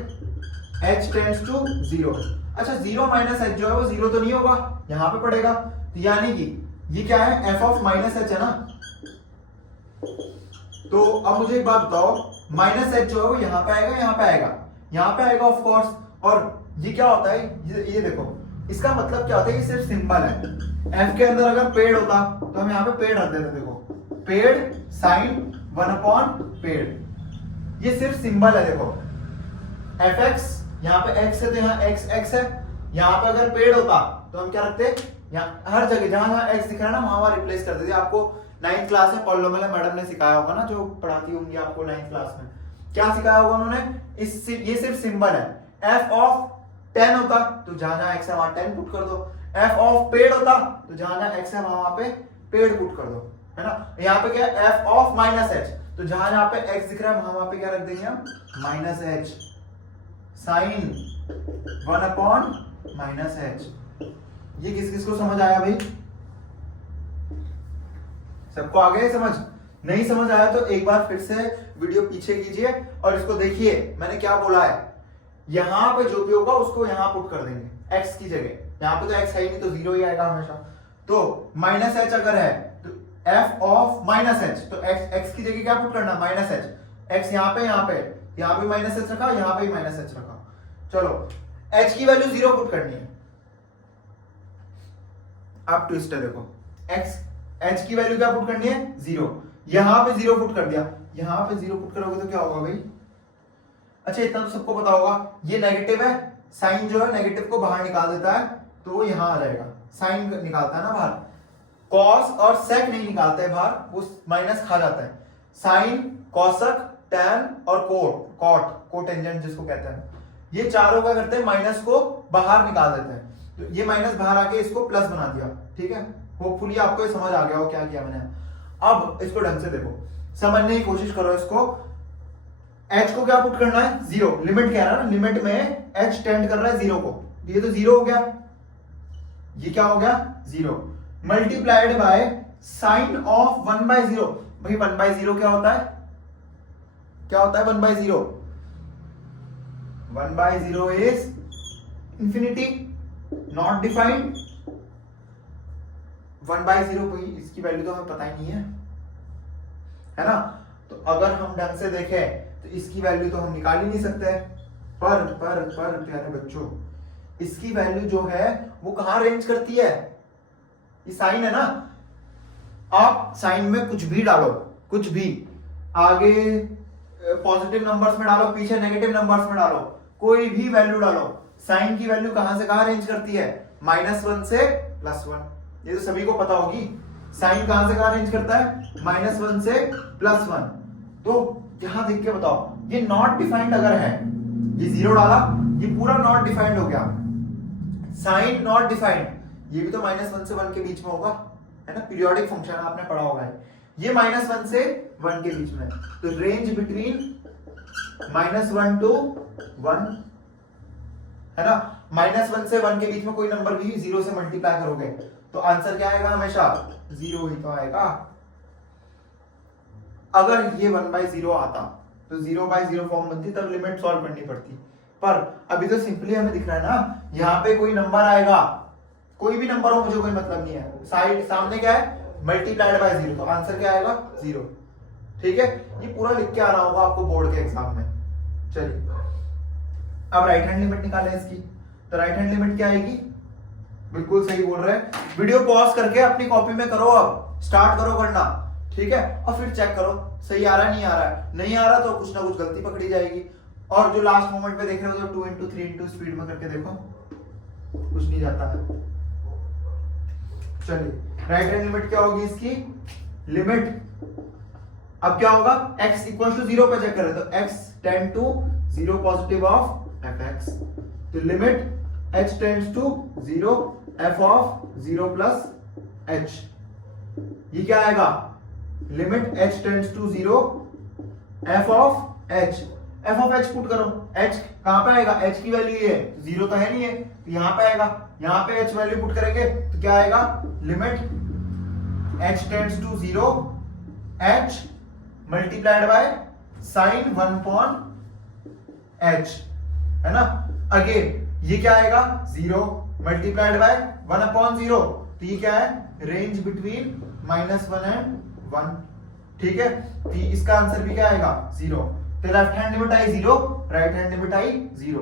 h tends to 0। अच्छा 0 माइनस h जो है वो 0 तो नहीं होगा, यहां पे पड़ेगा, तो यानी कि ये क्या है? f ऑफ माइनस h है ना। तो अब मुझे एक बात बताओ, माइनस h जो है वो यहाँ पे आएगा, यहाँ पे आएगा, यहाँ पे आएगा ऑफ कोर्स। और ये क्या होता है? ये देखो, इसका मतलब क्या होता है? ये सिर्फ सिंबल है। f के अंदर अगर पेड़ होता तो हम यहाँ पे पेड़ रख देते। देखो पेड़ साइन 1 अपॉन पेड़, ये सिर्फ सिंबल है। देखो fx यहाँ पे x है तो यहाँ x है, यहाँ पे अगर पेड़ होता तो हम क्या रखते? यहाँ हर जगह जहां जहां x दिख रहा है ना वहां रिप्लेस कर देते। आपको 9th क्लास में पॉलिनोमियल मैडम ने सिखाया होगा ना, जो पढ़ाती होंगी आपको 9th क्लास में, क्या सिखाया होगा उन्होंने? ये सिर्फ सिंबल है। f ऑफ 10 होता तो जहां जहां x है वहां 10 पुट कर दो, f ऑफ पेड़ होता तो जहां जहां x है वहां पे पेड़ पुट कर दो, है ना। यहाँ पे क्या है? f ऑफ माइनस h, तो जहां जहां पे x दिख रहा है वहां पे क्या रख देंगे हम? Minus h, sine 1 upon minus h। ये किस किस को समझ आया भाई? सबको आ गया समझ? नहीं समझ आया तो एक बार फिर से वीडियो पीछे कीजिए और इसको देखिए मैंने क्या बोला है। यहां पे जो भी होगा उसको यहां पुट कर देंगे x की जगह, यहां पे तो x है ही नहीं तो 0 ही आएगा हमेशा। तो माइनस h अगर है तो f ऑफ माइनस h, तो x की जगह क्या पुट करना? Minus h। x यहाँ पे भी माइनस h रखा, यहाँ पे भी माइनस h रखा। चलो एच की वैल्यू 0 पुट करनी है। आप ट्विस्ट है देखो, एक्स एच की वैल्यू क्या पुट करनी है 0, यहां पे 0 पुट कर दिया, यहां पे 0 पुट करोगे तो क्या होगा भाई। अच्छा इतना तो सबको पता होगा, ये नेगेटिव है, साइन जो है नेगेटिव को बाहर निकाल देता है तो वो यहां आ जाएगा, साइन निकालता है ना बाहर, कॉस और सेक नहीं निकालते हैं बाहर, वो माइनस खा जाता है। साइन, कॉसक, टैन और कॉट कोटेंजेंट जिसको कहते हैं, ये चारों क्या करते हैं माइनस को बाहर निकाल देते हैं, तो ये माइनस बाहर आके इसको प्लस बना दिया। ठीक है, होपफुली आपको ये समझ आ गया हो क्या किया मैंने। अब इसको ढंग से देखो, समझने की कोशिश करो इसको। h को क्या पुट करना है 0, लिमिट कह रहा है ना, लिमिट में h टेंड कर रहा है 0 को, ये तो 0 हो गया, ये क्या हो गया 0, मल्टीप्लाइड बाय साइन ऑफ 1/0। भाई 1/0 क्या होता है, क्या होता है 1/0, 1/0 इज इंफिनिटी, नॉट डिफाइंड। 1/0 कोई इसकी वैल्यू तो हमें पता ही नहीं है ना, तो अगर हम ढंग से देखें तो इसकी वैल्यू तो हम निकाल ही नहीं सकते। पर प्यारे बच्चों, इसकी वैल्यू जो है वो कहां रेंज करती है, ये साइन है ना, आप साइन में कुछ भी डालो, कुछ भी, आगे पॉजिटिव नंबर्स में डालो, पीछे नेगेटिव नंबर्स में डालो, कोई भी वैल्यू डालो, साइन की वैल्यू कहां से कहां रेंज करती है, -1 से +1। ये तो सभी को पता होगी, साइन कहां से कहां रेंज करता है, -1 से +1। तो यहां देख के बताओ, ये नॉट डिफाइंड अगर है, ये 0 डाला, ये पूरा नॉट डिफाइंड हो गया, साइन नॉट डिफाइंड, ये भी तो -1 से 1 के बीच में होगा, है ना, पीरियोडिक फंक्शन आपने पढ़ा होगा, ये -1 से 1 के बीच में, तो रेंज बिटवीन -1 to 1, है ना, -1 से 1 के बीच में कोई नंबर भी 0 से मल्टीप्लाई करोगे तो आंसर क्या आएगा, हमेशा 0 ही तो आएगा। अगर ये 1/0 आता तो 0/0 फॉर्म बनती, तब लिमिट सॉल्व करनी पड़ती, पर अभी तो सिंपली हमें दिख रहा है ना, यहाँ पे कोई नंबर आएगा, कोई भी नंबर हो मुझे कोई मतलब नहीं है, साइड सामने क्या है मल्टीप्लाइड बाय 0, तो आंसर क्या आएगा 0। ठीक है, ये पूरा लिख के आना होगा आपको बोर्ड के एग्जाम में। चलिए अब राइट हैंड लिमिट निकालें इसकी, तो राइट हैंड लिमिट क्या आएगी, बिल्कुल सही बोल रहे हैं, वीडियो पॉज करके अपनी कॉपी में करो, अब स्टार्ट करो करना, ठीक है, और फिर चेक करो सही आ रहा है, नहीं आ रहा है, नहीं आ रहा तो कुछ ना कुछ गलती पकड़ी जाएगी, और जो लास्ट मोमेंट पे देख रहे हो तो 2 × 3 स्पीड में करके देखो, कुछ नहीं जाता है। चलिए राइट हैंड लिमिट क्या होगी इसकी, लिमिट अब क्या होगा, x = 0 पे चेक करें तो x tend to 0 positive of fx, तो limit h tends to 0 f of 0 plus h, ये क्या आएगा, limit h tends to 0 f of h, f of h put करो, h कहां पे आएगा, h की वैल्यू ये है, 0 तो है नहीं है, तो यहां पे आएगा, यहां पे h वैल्यू पुट करेंगे तो क्या आएगा, limit h tends to 0 h multiplied by sine 1/h, है ना, अगेन ये क्या आएगा 0 मल्टीप्लाइड बाय 1/0, तो ये क्या है, रेंज बिटवीन -1 and 1। ठीक है, तो इसका आंसर भी क्या आएगा 0, तो लेफ्ट हैंड लिमिट आई 0, राइट हैंड लिमिट आई 0।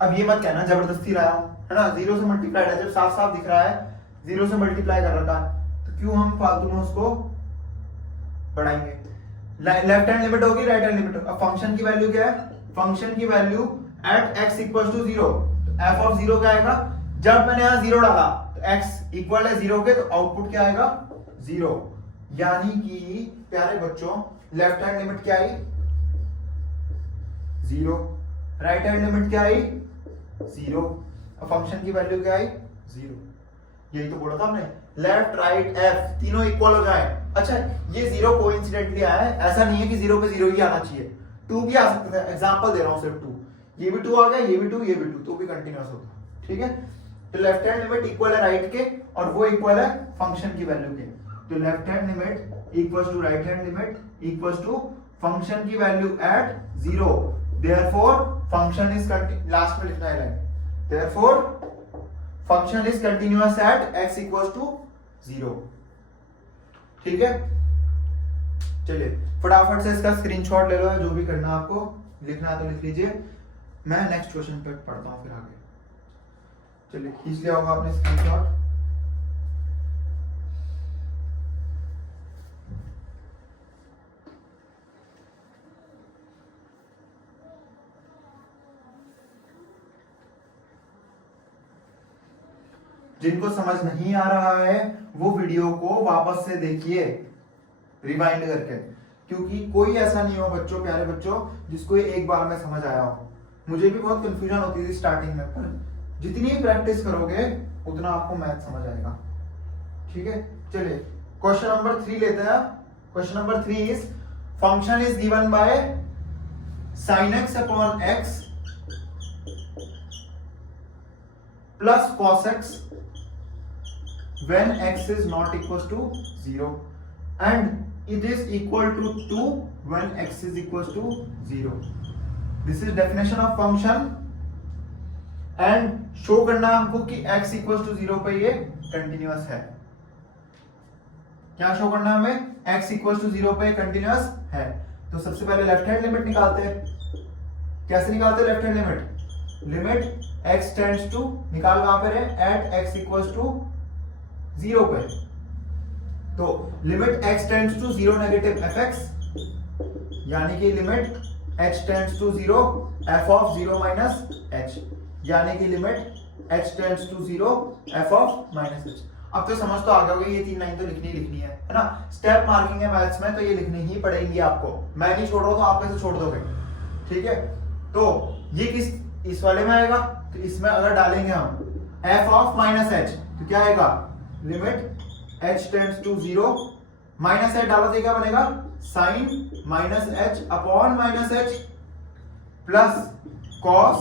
अब ये मत कहना जबरदस्ती रहा हूं, है ना, 0 से मल्टीप्लाइड है, जब साफ साफ दिख रहा है 0 से मल्टीप्लाई कर रखा है, तो क्यों हम फालतू में उसको बढ़ाएंगे। लेफ्ट हैंड लिमिट होगी, राइट हैंड लिमिट होगी। अब फंक्शन की वैल्यू क्या है, फंक्शन की वैल्यू एट x = 0, तो f ऑफ 0 क्या आएगा, जब मैंने यहां 0 डाला तो x इक्वल है 0 के, तो आउटपुट क्या आएगा 0, यानी कि प्यारे बच्चों लेफ्ट हैंड लिमिट क्या आई 0, राइट हैंड लिमिट क्या आई 0, अब फंक्शन की वैल्यू क्या आई 0। यही तो बोला था हमने, लेफ्ट राइट f तीनों इक्वल हो जाए। अच्छा ये 0 कोइंसिडेंटली आया है, ऐसा नहीं है कि 0 पे 0 ही आना चाहिए, 2 भी आ सकता है, एग्जांपल दे रहा हूं सिर्फ 2, ये भी 2 आ गया, ये भी 2, ये भी 2, तो भी कंटीन्यूअस होगा। ठीक है, तो लेफ्ट हैंड लिमिट इक्वल है राइट के और वो इक्वल है फंक्शन की वैल्यू के, तो left hand limit equals to right hand limit equals to function की value at 0, therefore function is last में लिखना है line, therefore function is continuous at x = 0। ठीक है, चलिए फटाफट से इसका स्क्रीनशॉट ले लो, जो भी करना आपको लिखना है तो लिख लीजिए, मैं नेक्स्ट क्वेश्चन पे पढ़ता हूँ फिर आगे। चलिए खींच लिया होगा आपने स्क्रीनशॉट। जिनको समझ नहीं आ रहा है वो वीडियो को वापस से देखिए रिवाइंड करके, क्योंकि कोई ऐसा नहीं हो बच्चों, प्यारे बच्चों, जिसको ये एक बार में समझ आया हो। मुझे भी बहुत कंफ्यूजन होती थी स्टार्टिंग में, पर जितनी प्रैक्टिस करोगे उतना आपको मैथ समझ आएगा। ठीक है, चलिए क्वेश्चन नंबर 3 लेते हैं। Question number 3 is function is given by sin x upon x plus cos x when x is not equals to 0 and it is equal to 2 when x is equals to 0. This is definition of function and show करना है हमको कि x equals to 0 पे ये continuous है। क्या show करना है हमें? x equals to 0 पे continuous है। तो सबसे पहले लेफ्ट हैंड लिमिट निकालते हैं। कैसे निकालते हैं left hand limit? Limit x tends to, निकाल कहां पे रहे? एट x equals to 0 पे। तो limit x tends to 0 negative fx, यानी कि limit h tends to 0 f of 0 minus h, यानी कि limit h tends to 0 f of minus h। अब तो समझ तो आ गया होगा, ये 3 लाइन तो लिखनी है ना। स्टेप मार्किंग है मैथ्स में, तो ये लिखनी ही पड़ेगी आपको। मैं नहीं छोड़ रहा हूं तो आप कैसे छोड़ दोगे? ठीक है, तो ये इस वाले में आएगा, तो इसमें अगर डालेंगे हम f ऑफ माइनस h तो क्या आएगा? Limit h tends to 0 minus h डालो तो क्या बनेगा? Sine minus h upon minus h plus cos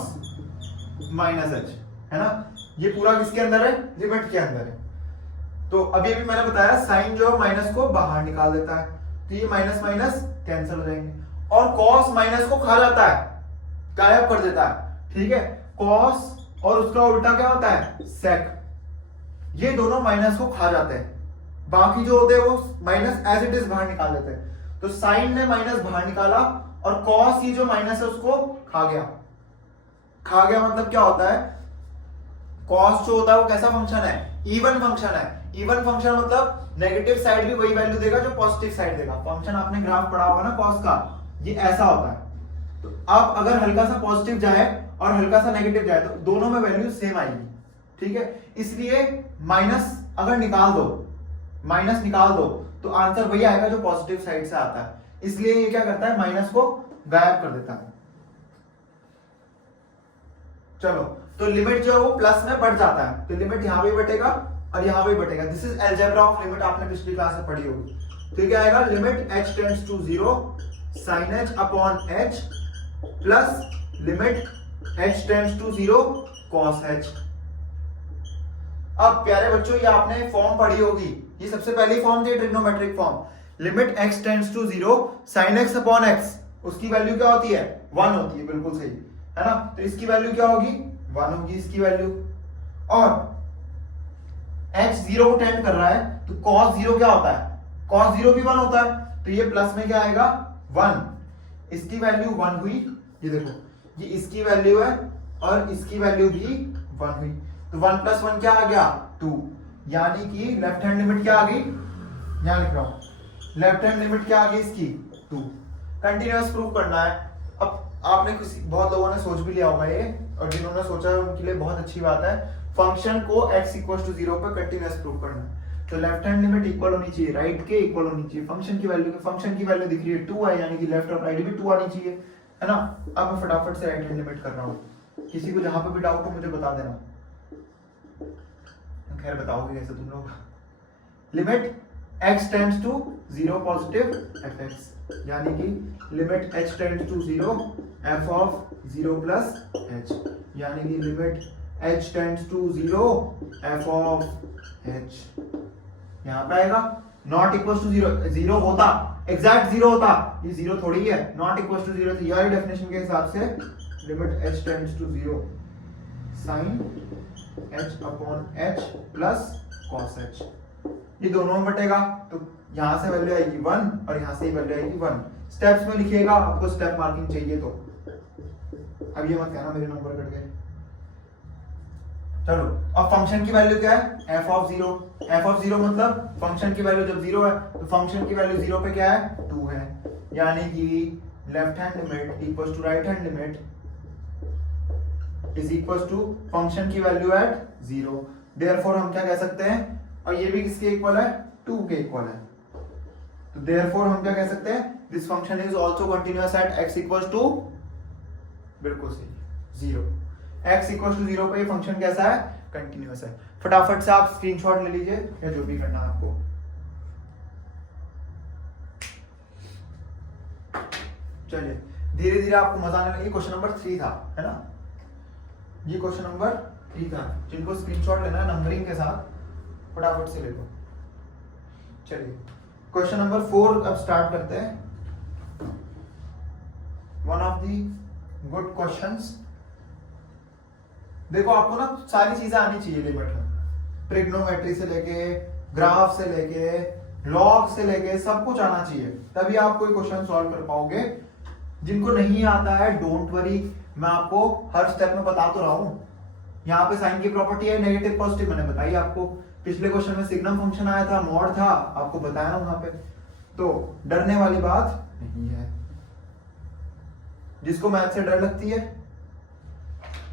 minus h, है ना। ये पूरा किसके अंदर है? लिमिट के अंदर है। तो अभी भी मैंने बताया साइन जो माइनस को बाहर निकाल देता है, तो ये माइनस माइनस कैंसिल हो जाएंगे, और कॉस माइनस को खा जाता है, गायब कर देता है। ठीक है, कॉस और उसका उल्टा क्या होता है? सेक। ये दोनों माइनस को खा जाते हैं, बाकी जो होते हैं वो माइनस एज इट इज बाहर निकाल देते हैं। तो साइन ने माइनस बाहर निकाला और कॉस ये जो माइनस है उसको खा गया। खा गया मतलब क्या होता है? कॉस जो होता है वो कैसा फंक्शन है? इवन फंक्शन है। इवन फंक्शन मतलब नेगेटिव साइड भी वही वैल्यू देगा जो पॉजिटिव साइड देगा। फंक्शन आपने ग्राफ पढ़ा होगा ना कॉस का, ये ऐसा होता है। तो अब अगर हल्का सा पॉजिटिव जाए और हल्का सा नेगेटिव जाए तो दोनों में वैल्यू सेम आएगी। ठीक है, इसलिए माइनस अगर निकाल दो, माइनस निकाल दो तो आंसर वही आएगा जो पॉजिटिव साइड से आता है। इसलिए ये क्या करता है? माइनस को गायब कर देता है। चलो, तो लिमिट जो है वो प्लस में बढ़ जाता है, तो लिमिट यहां भी बढ़ेगा और यहां भी बढ़ेगा। This is algebra of limit, आपने पिछली क्लास में पढ़ी होगी। तो क्या आएगा? Limit h tends to 0 sin h upon h plus limit h tends to 0 cos h। अब प्यारे बच्चों, ये आपने फॉर्म पढ़ी होगी, ये सबसे पहली फॉर्म थी trigonometric form. Limit x tends to 0 sin x upon x, उसकी वैल्यू क्या होती है? 1 होती है, बिल्कुल सही है ना। तो इसकी वैल्यू क्या होगी? 1 होगी इसकी वैल्यू। और h 0 को टेंड कर रहा है तो cos 0 क्या होता है? cos 0 भी 1 होता है, तो ये प्लस में क्या आएगा? 1। इसकी वैल्यू 1 हुई, ये देखो, ये इसकी वैल्यू है और इसकी वैल्यू भी 1 हुई, तो 1 प्लस 1 क्या आ गया? 2। यानी कि लेफ्ट हैंड लिमिट क्या आ गई? यहां लिख रहा हूं, लेफ्ट हैंड लिमिट क्या आ गई इसकी? 2। कंटिन्यूअस प्रूव करना है। अब आपने बहुत लोगों ने सोच भी लिया होगा ये, और जिन्होंने सोचा है उनके लिए बहुत अच्छी बात है। फंक्शन को x इक्वल टू 0 पर कंटिन्यूअस प्रूव करना है, तो लेफ्ट हैंड लिमिट इक्वल होनी चाहिए राइट के इक्वल होनी चाहिए फंक्शन की वैल्यू के। फंक्शन की वैल्यू दिख रही है 2 है, यानी कि लेफ्ट और राइट भी 2 आनी चाहिए, है ना। अब मैं फटाफट से राइट हैंड लिमिट कर रहा हूँ। किसी को जहां पे भी डाउट हो मुझे बता देना, खैर बताओगे कैसे तुम लोग। Limit x tends to 0 positive fx, यानी कि limit h tends to 0 f of 0 plus h, यानी कि limit h tends to 0 f of h। यहां पे आएगा नॉट इक्वल टू 0, 0 होता एग्जैक्ट 0 होता, ये 0 थोड़ी है। नॉट इक्वल टू 0, तो ये डेफिनेशन के हिसाब से limit h tends to 0 sin h upon h plus cos h, ये दोनों में बटेगा, तो यहां से वैल्यू आएगी 1 और यहां से ही वैल्यू आएगी 1। स्टेप्स में लिखिएगा, आपको स्टेप मार्किंग चाहिए तो। अब ये मत कहना मेरे नंबर कट गए। चलो अब फंक्शन की वैल्यू क्या है, f of zero. F of zero मतलब फंक्शन की वैल्यू जब जीरो है तो फंक्शन की वैल्यू जीरो पे क्या है, 2 है, यानी कि left hand limit equals to right hand limit is equals to function की वैल्यू एट जीरो। देयरफॉर हम क्या कह सकते हैं, और ये भी किसके इक्वल है, 2 के इक्वल है, तो देयरफॉर हम क्या कह सकते हैं, this function is also continuous at x equals to, बिल्कुल सही, 0। x इक्वल्स टू 0 पे ये फंक्शन कैसा है, कंटीन्यूअस है। फटाफट से आप स्क्रीनशॉट ले लीजिए या जो भी करना है आपको। चलिए धीरे धीरे आपको मजा आने लगे। क्वेश्चन नंबर 3 था, है ना, ये क्वेश्चन नंबर 3 था। जिनको स्क्रीनशॉट लेना है नंबरिंग के साथ फटाफट से ले लो। चलिए क्वेश्चन नंबर 4 अब स्टार्ट करते हैं। One of the good questions. देखो आपको ना सारी चीजें आनी चाहिए लिमिट में, ट्रिग्नोमेट्री से लेके ग्राफ से लेके लॉग से लेके सब कुछ आना चाहिए, तभी आप कोई क्वेश्चन सॉल्व कर पाओगे। जिनको नहीं आता है डोंट वरी, मैं आपको हर स्टेप में बता तो रहा हूं। यहाँ पे साइन की प्रॉपर्टी है नेगेटिव पॉजिटिव, मैंने बताई आपको। पिछले क्वेश्चन में सिग्नम फंक्शन आया था, मॉड था, आपको बताया ना वहां पे। तो डरने वाली बात नहीं है। जिसको मैथ से डर लगती है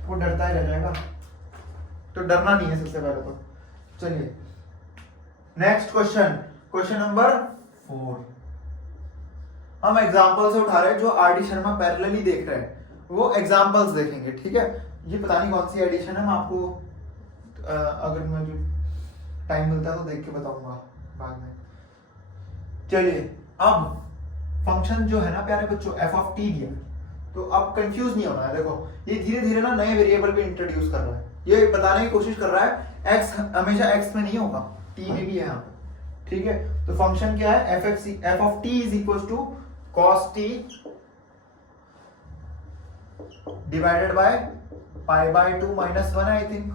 वो डरता ही रह जाएगा, तो डरना नहीं है सबसे पहले तो। चलिए नेक्स्ट क्वेश्चन, क्वेश्चन नंबर 4। हम एग्जांपल से उठा रहे हैं, जो आर डी शर्मा पैरेलली देख रहे हैं वो एग्जांपल्स देखेंगे, ठीक है। ये पता नहीं कौन सी एडिशन है, मैं आपको अगर मुझे टाइम मिलता है तो देख के बताऊंगा बाद में। चलिए अब फंक्शन जो है ना प्यारे बच्चों, एफ ऑफ टी दिया, तो अब कंफ्यूज नहीं होना है। देखो ये धीरे धीरे ना नए वेरिएबल भी इंट्रोड्यूस कर रहा है, ये बताने की कोशिश कर रहा है एक्स हमेशा एक्स में नहीं होगा, टी में भी है यहाँ पे, ठीक है। तो फंक्शन क्या है, f of t is equal to cos t divided by pi by 2 minus 1, I think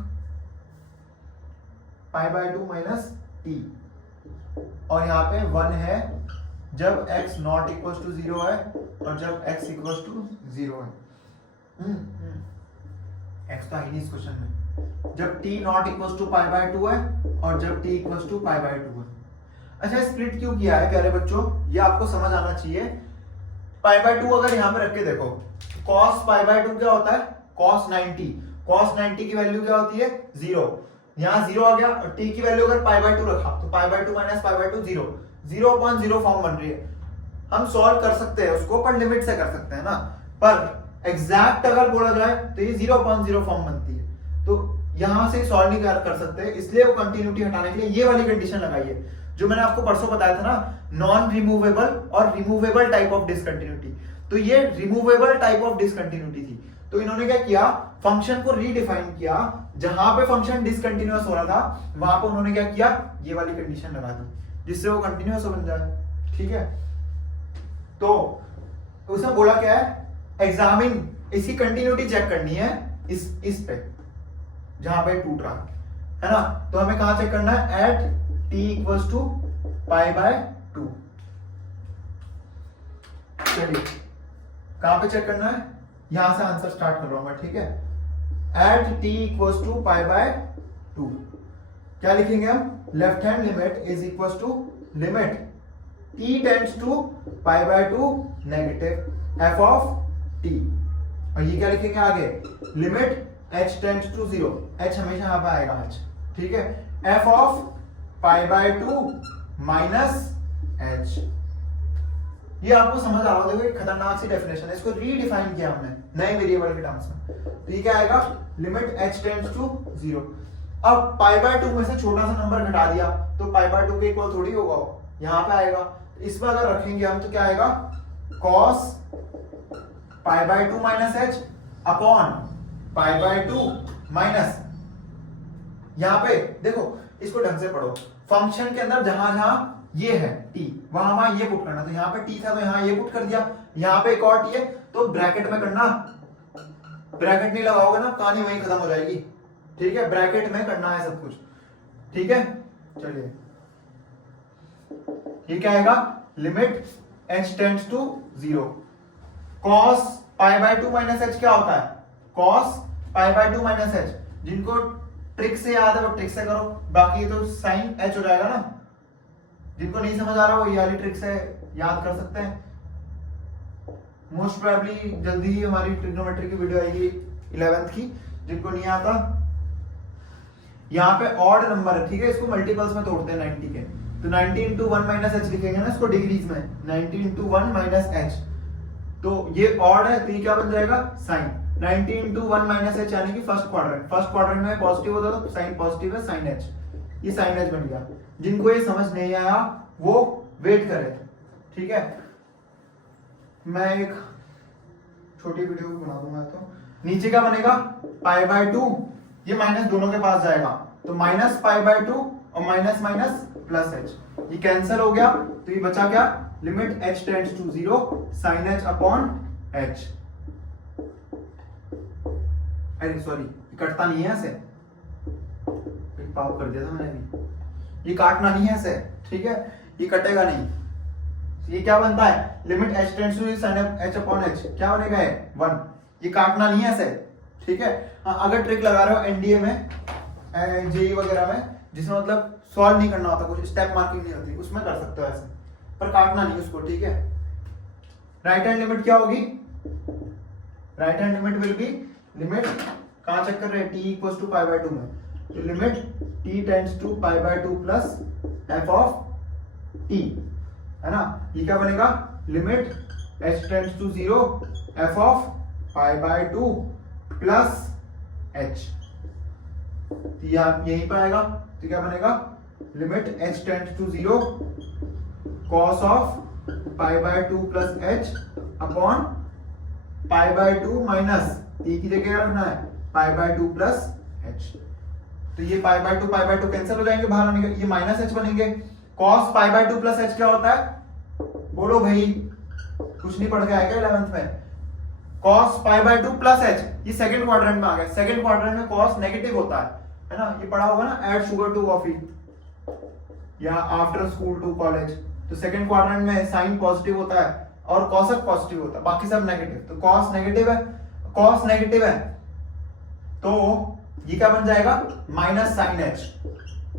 pi by 2 minus t, और यहाँ पे 1 है जब x नॉट इक्वल टू 0 है और जब x इक्वल टू 0 है। x तो है नहीं इस क्वेश्चन में। जब t not equal to pi by 2 है और जब t equal to pi by 2 है। अच्छा स्प्लिट क्यों किया है प्यारे बच्चों, ये आपको समझ आना चाहिए। पाई बाय 2 अगर यहाँ पे रख के देखो, cos पाई बाय 2 क्या होता है, cos 90। cos 90 की वैल्यू क्या होती है, 0। यहाँ 0 आ गया, और t की वैल्यू अगर पाई बाय 2 रखा तो पाई by 2 minus pi by 2 0, 0/0 form बन रही है। हम सॉल्व कर सकते हैं उसको, पर लिमिट से कर सकते हैं ना, पर एग्जैक्ट अगर बोला जाए तो ये 0/0 फॉर्म बनती है, तो यहां से सॉल्व नहीं कर सकते, इसलिए वो कंटिन्यूटी हटाने के लिए ये वाली कंडीशन लगाई है, जो मैंने आपको परसों बताया था ना, नॉन रिमूवेबल और रिमूवेबल टाइप ऑफ डिसकंटिन्यूटी। तो ये रिमूवेबल टाइप ऑफ डिसकंटिन्यूटी थी, तो इन्होंने क्या किया, फंक्शन को रीडिफाइन किया। जहां पे फंक्शन डिसकंटिन्यूअस हो रहा था वहां पे उन्होंने क्या किया, ये वाली कंडीशन लगा दी, जिससे वो कंटिन्यूअस बन जाए, ठीक है। तो उसने बोला क्या है, एग्जामिन, इसकी कंटिन्यूटी चेक करनी है इस पे जहां पे टूट रहा है ना। तो हमें कहां चेक करना है, at t equals to pi by 2। चलिए कहां पे चेक करना है, यहां से आंसर स्टार्ट कर रहा हूं मैं, ठीक है। At t equals to pi by 2 क्या लिखेंगे हम, left hand limit is equals to limit t tends to pi by 2 negative f of t, और ये क्या लिखेंगे आगे, limit h tends to 0, h हमेशा यहां पे आएगा h, ठीक है, f of pi by 2 minus h। ये आपको समझ आ रहा होगा, देखो खतरनाक सी डेफिनेशन है, इसको रीडिफाइन किया हमने नए वेरिएबल के टर्म्स में। तो ये क्या आएगा, लिमिट h टेंड्स टू 0। अब पाई बाय 2 में से छोटा सा नंबर घटा दिया तो पाई बाय 2 के इक्वल थोड़ी होगा, यहां पे आएगा। इसमें अगर रखेंगे हम तो क्या आएगा, cos pi by 2 minus h upon pi by 2 minus, यहां पे देखो इसको ढंग से पढ़ो, फंक्शन के अंदर जहां जहां ये है t, वहां वहां ये पुट करना। तो यहाँ पे t था तो यहाँ ये पुट कर दिया, यहाँ पे एक और t है तो ब्रैकेट में करना, ब्रैकेट नहीं लगाओगे ना कहानी वहीं खत्म हो जाएगी, ठीक है, ब्रैकेट में करना है सब कुछ, ठीक है। चलिए ये क्या आएगा, limit h tends to 0, cos pi by 2 minus h क्या होता है, cos pi by 2 minus h, जिनको ट्रिक से याद है वो ट्रिक से करो, बाकी तो साइन एच हो जाएगा ना। जिनको नहीं समझ आ रहा वो ये वाली ट्रिक से याद कर सकते हैं। मोस्ट प्रोबेबली जल्दी ही हमारी ट्रिग्नोमेट्री की वीडियो आएगी 11th की। जिनको नहीं आता, यहाँ पे ऑड नंबर है, ठीक है, इसको मल्टीपल्स में तोड़ते हैं 90 के, तो 90 इंटू 1 माइनस एच लिखेंगे ना इसको डिग्रीज में, 90 इंटू 1 माइनस एच, तो ये ऑड है, तो ये क्या बन जाएगा साइन 90 इंटू 1 माइनस एच, यानी कि फर्स्ट क्वाड्रेंट में पॉजिटिव होता तो साइन पॉजिटिव है, साइन एच, ये साइन एच बन गया। जिनको ये समझ नहीं आया वो वेट करे, ठीक है, मैं एक छोटी वीडियो बना दूंगा। तो नीचे क्या बनेगा पाई बाय 2, ये माइनस दोनों के पास जाएगा, तो माइनस पाई बाय 2 और माइनस माइनस प्लस एच, ये कैंसिल हो गया, तो ये बचा क्या, limit h tends to 0 sine h upon h। अरे सॉरी, कटता नहीं है ऐसे, एक पाप कर दिया था मैंने भी, ये काटना नहीं है ऐसे, ठीक है, ये कटेगा नहीं। ये क्या बनता है, limit h tends to sine h upon h, क्या बनेगा 1, ये काटना नहीं है ऐसे, ठीक है। हाँ, अगर ट्रिक लगा रहे हो एनडीए में, जेई वगैरह में, जिसमें मतलब सॉल्व नहीं करना होता, कुछ स्टेप मार्किंग नहीं होती, उसमें कर सकते हो ऐसे, पर काटना नहीं उसको, ठीक है। राइट हैंड लिमिट क्या होगी, right hand limit will be limit, कहां चेक कर रहे हैं, t equals to pi by 2 में, तो limit t tends to pi by 2 plus f of t, है ना। ये क्या बनेगा, limit h tends to 0 f of pi by 2 plus h, यहीं पर आएगा, तो क्या बनेगा, limit h tends to 0 cos of pi by 2 plus h upon pi by 2 minus t की जगह रखना है पाई बाय 2 प्लस h, तो ये पाई बाय 2 कैंसिल हो जाएंगे, बाहर आने, ये माइनस h बनेंगे। cos pi by 2 plus h क्या होता है, बोलो भाई, कुछ नहीं पढ़ के आया क्या 11th में, cos pi by 2 plus h, ये सेकंड क्वाड्रेंट में आ गया, सेकंड क्वाड्रेंट में cos नेगेटिव होता है ना, ये पढ़ा होगा ना, ऐड शुगर टू कॉफी या आफ्टर स्कूल टू कॉलेज, तो सेकंड क्वाड्रेंट में साइन पॉजिटिव होता है और कॉसक पॉजिटिव होता है, बाकी सब नेगेटिव, तो cos नेगेटिव है, तो ये क्या बन जाएगा, माइनस साइन h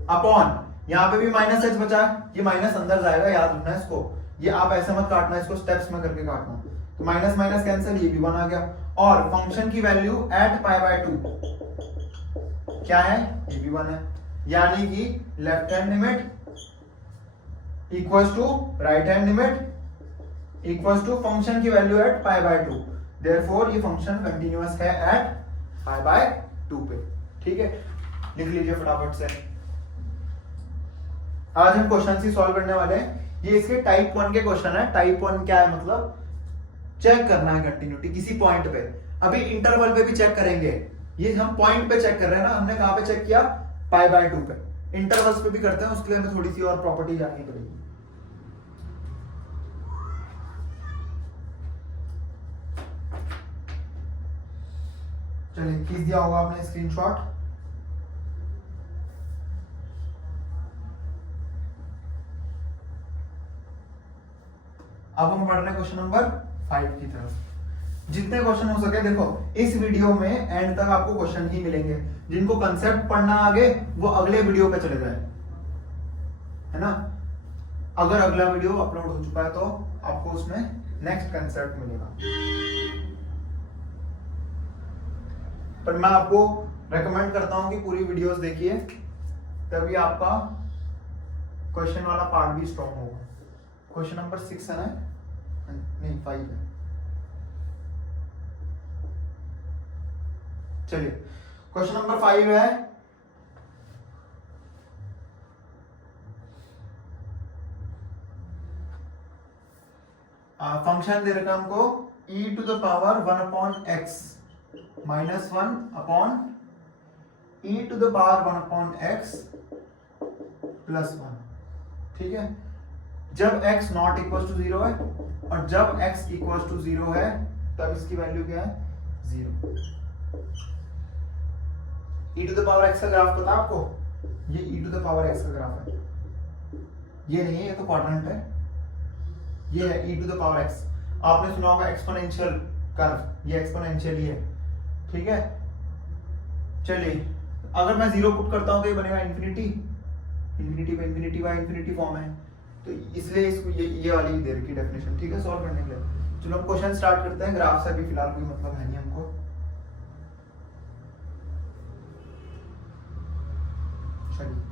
अपॉन, यहाँ पे भी माइनस h बचा है, ये माइनस अंदर जाएगा, याद रखना इसको, ये आप ऐसे मत काटना, इसको स्टेप्स में करके काटना, तो माइनस माइनस कैंसिल, ये भी 1 आ गया, और फंक्शन की वैल्यू एट पाई बाय 2 क्या है, ये भी 1 है, यानी कि left hand limit equals to right hand limit equals to function की value at pi by 2, therefore ये फंक्शन कंटीन्यूअस है एट पाई बाय 2 पे, ठीक है, लिख लीजिए फटाफट से। आज हम क्वेश्चन ही सॉल्व करने वाले हैं, ये इसके टाइप 1 के क्वेश्चन है। टाइप 1 क्या है, मतलब चेक करना है कंटिन्यूटी किसी पॉइंट पे, अभी इंटरवल पे भी चेक करेंगे, ये हम पॉइंट पे चेक कर रहे हैं ना, हमने कहां पे चेक किया, पाई बाय 2 पे, इंटरवल्स पे भी करते हैं, उसके लिए हमें थोड़ी सी और प्रॉपर्टी जाननी पड़ेगी। चलिए, खींच दिया होगा आपने स्क्रीनशॉट, अब हम बढ़ रहे हैं क्वेश्चन नंबर 5 की तरफ। जितने क्वेश्चन हो सके, देखो इस वीडियो में एंड तक आपको क्वेश्चन ही मिलेंगे, जिनको कंसेप्ट पढ़ना आगे वो अगले वीडियो पे चले जाए, है ना। अगर अगला वीडियो अपलोड हो चुका है तो आपको उसमें नेक्स्ट कंसेप्ट मिलेगा, पर मैं आपको रेकमेंड करता हूं कि पूरी वीडियोस देखिए, तभी आपका क्वेश्चन वाला पार्ट भी स्ट्रॉन्ग होगा। क्वेश्चन नंबर 6 है ना, नहीं 5 है। चलिए, क्वेश्चन नंबर 5 है, फंक्शन दे रखा हमको e to the power 1 upon x minus 1 upon e to the power 1 upon x plus 1, ठीक है। जब x नॉट इक्वल टू 0 है और जब x इक्वल टू 0 है तब इसकी वैल्यू क्या है, 0। e to the power x का ग्राफ पता आपको, ये e to the power x का ग्राफ है, ये नहीं है, ये तो क्वाड्रेंट है, ये है e to the power x। आपने सुना होगा एक्सपोनेंशियल कर्व, ये एक्सपोनेंशियल ही है, ठीक है। चलिए, अगर मैं 0 पुट करता हूँ तो ये बनेगा इन्फिनिटी, इन्फिनिटी पे इन्फिनिटी बाय इन्फिनिटी फॉर्म है, तो इसलिए इसको ये वाली दे रखी डेफिनेशन, ठीक है, सॉल्व करने के लिए। चलो हम क्वेश्चन स्टार्ट करते हैं। ग्राफ से अभी फिलहाल कोई मतलब है नहीं हमको। चलिए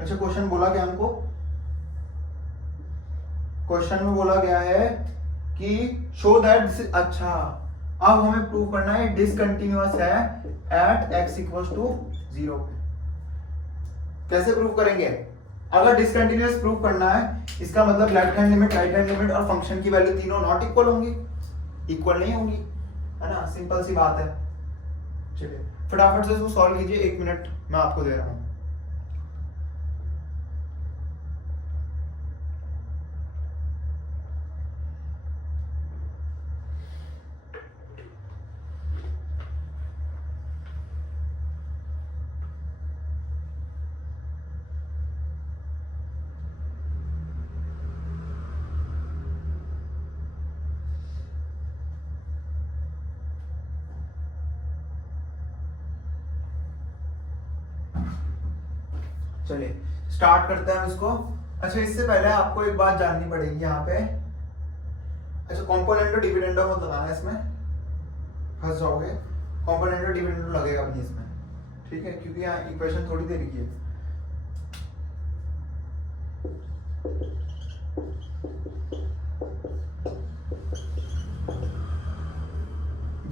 अच्छा, क्वेश्चन बोला क्या हमको, क्वेश्चन में बोला गया है कि शो दैट, अच्छा अब हमें प्रूव करना है डिसकंटिन्यूअस है एट x इक्वल्स टू 0 पे। कैसे प्रूव करेंगे? अगर डिसकंटिन्यूअस प्रूव करना है, इसका मतलब left hand limit, right hand limit और फंक्शन की वैल्यू तीनों नॉट इक्वल होंगी, इक्वल नहीं होंगी, है ना, सिंपल सी बात है। चलिए फटाफट से इसको सॉल्व कीजिए, 1 मिनट मैं आपको दे रहा हूं। चलिए स्टार्ट करते हैं हम इसको। अच्छा इससे पहले आपको एक बात जाननी पड़ेगी यहाँ पे। अच्छा कॉम्पोनेंटो डिविडेंडो मत लगाना, इसमें फंस जाओगे, कॉम्पोनेंटो डिविडेंडो लगेगा अपनी इसमें, ठीक है, क्योंकि यहाँ इक्वेशन थोड़ी दे रखी है।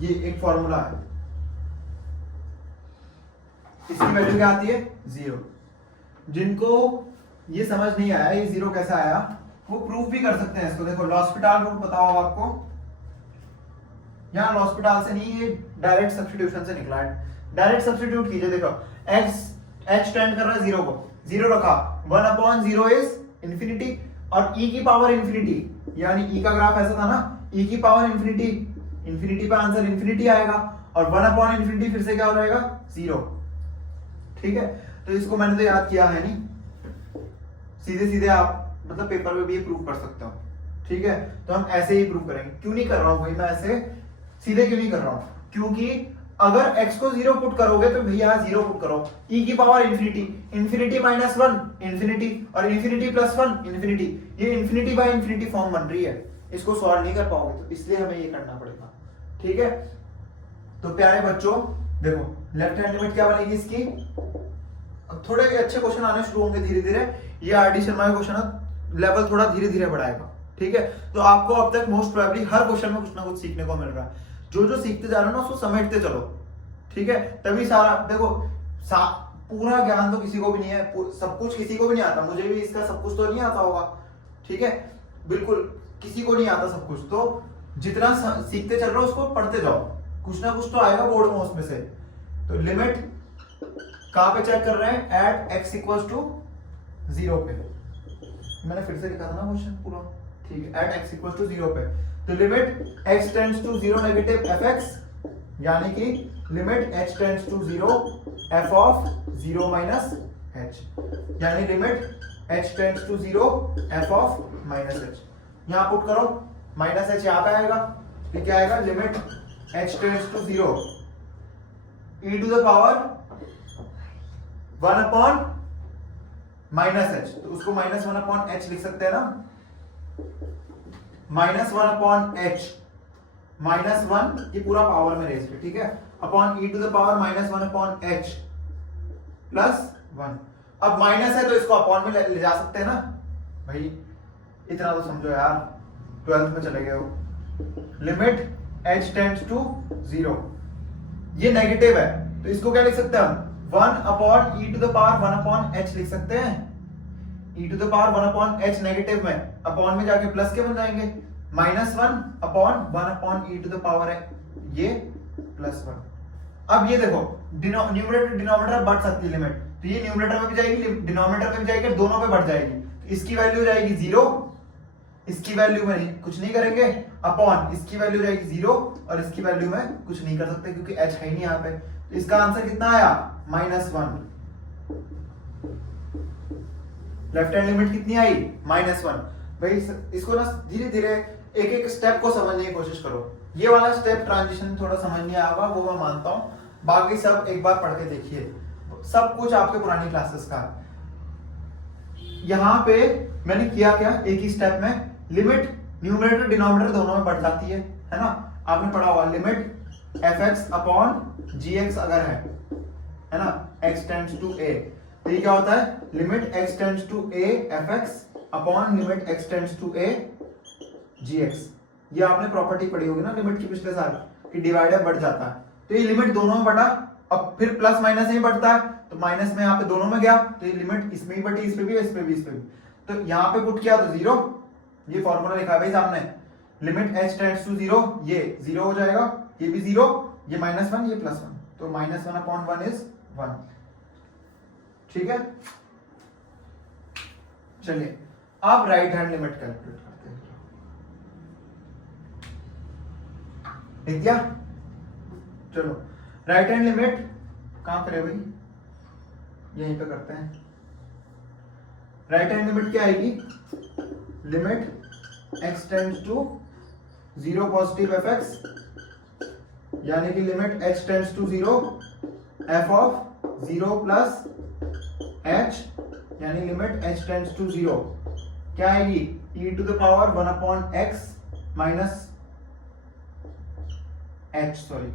ये एक फॉर्मूला है, इसकी वैल्यू क्या आती है 0। जिनको ये समझ नहीं आया ये 0 कैसा आया, वो प्रूफ भी कर सकते हैं इसको। देखो लॉस्पिटल रूल पता होगा आपको, यहाँ लॉस्पिटल से नहीं, ये डायरेक्ट सब्स्टिट्यूशन से निकला है। डायरेक्ट सब्स्टिट्यूट कीजिए, देखो h टेंड कर रहा है 0 को, 0 रखा, 1/0 इज इंफिनिटी, और e की पावर इंफिनिटी, यानी e का ग्राफ ऐसा था ना, e की पावर इंफिनिटी, इंफिनिटी पे आंसर इंफिनिटी आएगा, और 1/इंफिनिटी फिर से क्या हो जाएगा 0, ठीक है। तो इसको मैंने तो याद किया है नहीं, सीधे सीधे आप मतलब पेपर में भी ये प्रूव कर सकते हो, ठीक है। तो हम ऐसे ही प्रूव करेंगे। क्यों नहीं कर रहा हूं भाई मैं ऐसे सीधे, क्यों नहीं कर रहा हूं, क्योंकि अगर x को 0 पुट करोगे तो भैया 0 पुट करो, e की power infinity, infinity minus 1 infinity, और इंफिनिटी प्लस 1 इंफिनिटी, ये इंफिनिटी बाय इंफिनिटी फॉर्म बन रही है, इसको सॉल्व नहीं कर पाओगे, तो इसलिए हमें ये करना पड़ेगा, ठीक है। तो प्यारे बच्चों देखो लेफ्ट हैंड लिमिट क्या बनेगी इसकी, अब थोड़े अच्छे क्वेश्चन आने शुरू होंगे धीरे धीरे, ये आरडी शर्मा का क्वेश्चन लेवल थोड़ा धीरे धीरे बढ़ाएगा, ठीक है। तो आपको अब तक मोस्ट प्रोबेबली हर क्वेश्चन में कुछ ना कुछ सीखने को मिल रहा है, जो जो सीखते जा रहे हो ना उसको समेटते चलो, ठीक है। तभी सारा देखो पूरा ज्ञान तो किसी को भी नहीं है, सब कुछ किसी को भी नहीं आता, मुझे भी इसका सब कुछ तो नहीं आता होगा, ठीक है, बिल्कुल किसी को नहीं आता सब कुछ। तो जितना सीखते चल रहे हो उसको पढ़ते जाओ, कुछ ना कुछ तो आएगा बोर्ड में उसमें से। तो लिमिट कहां पे चेक कर रहे हैं, एट x इक्वल्स टू 0 पे, मैंने फिर से लिखा था ना क्वेश्चन पूरा, ठीक है, एट x इक्वल्स टू 0 पे। तो limit x tends to 0 negative fx, यानी कि limit h tends to 0 f of 0 minus h, यानी limit h tends to 0 f of minus h। यहां पुट करो, माइनस h यहां पे आएगा, तो क्या आएगा, limit h tends to 0 e to the power 1 upon minus h, तो उसको माइनस 1 अपॉन h लिख सकते हैं ना, माइनस 1 अपॉन h, माइनस 1 ये पूरा पावर में रेज पे, ठीक है, upon e to the power minus 1 upon h plus 1। अब माइनस है तो इसको अपॉन में ले जा सकते हैं ना भाई, इतना तो समझो यार, 12th में चले गए हो। लिमिट h टेंड्स टू 0, ये नेगेटिव है तो इसको क्या लिख सकते हैं हम, 1 upon e to the power 1 upon h लिख सकते हैं। e to the power 1 upon h negative में, अपॉन में जाके प्लस के बन जाएंगे, minus 1 upon 1 upon e to the power है ये प्लस 1। अब ये देखो न्यूमरेटर डिनोमिनेटर बढ़ सकती है लिमिट, तो ये न्यूमरेटर में भी जाएगी डिनोमिनेटर में भी जाएगी, दोनों पे बढ़ जाएगी, तो इसकी वैल्यू हो जाएगी 0, इसकी वैल्यू में नहीं कुछ नहीं करेंगे, अपॉन इसकी वैल्यू जाएगी 0, और इसकी वैल्यू में कुछ नहीं कर सकते क्योंकि h है ही नहीं यहाँ पे। तो इसका आंसर कितना आया, -1। लेफ्ट हैंड लिमिट कितनी आई, -1। भाई इसको ना धीरे धीरे एक एक स्टेप को समझने की कोशिश करो। ये वाला स्टेप ट्रांजिशन थोड़ा समझ नहीं आया होगा, वो मैं मानता हूँ, बाकी सब एक बार पढ़ के देखिए, सब कुछ आपके पुरानी क्लासेस का है। यहाँ पे मैंने किया क्या, एक ही स्टेप में लिमिट न्यूमरेटर डिनोमिनेटर दोनों में बढ़ जाती है ना। आपने पढ़ा हुआ लिमिट fx अपॉन gx अगर है ना, x टेंड्स टू a, तो ये क्या होता है, limit x tends to a fx upon limit x tends to a gx। ये आपने प्रॉपर्टी पढ़ी होगी ना लिमिट की पिछले साल कि डिवाइडर बढ़ जाता है, तो ये लिमिट दोनों में बढ़ा, अब फिर प्लस माइनस ही बढ़ता है, तो माइनस में यहाँ पे दोनों में गया, तो ये लिमिट इसमें ही बढ़ी, इस पे भी, इस पे भी, इस पे भी, तो यहाँ पे पुट किया तो जीरो, ये फॉर्मूला लिखा है भाई सामने, limit h tends to zero, ये जीरो हो जाएगा, ये भी जीरो, ये -1, ये +1, तो -1/1 इज 1। ठीक है, चलिए आप राइट हैंड लिमिट कैलकुलेट करते हैं। लिख दिया, चलो राइट हैंड लिमिट कहां करें भाई, यहीं पे करते हैं। राइट हैंड लिमिट क्या आएगी, limit x tends to 0 positive fx, यानी कि limit h tends to 0 f of 0 plus h, यानी लिमिट h टेंड्स टू 0 क्या आएगी, e to the power 1/x minus h, sorry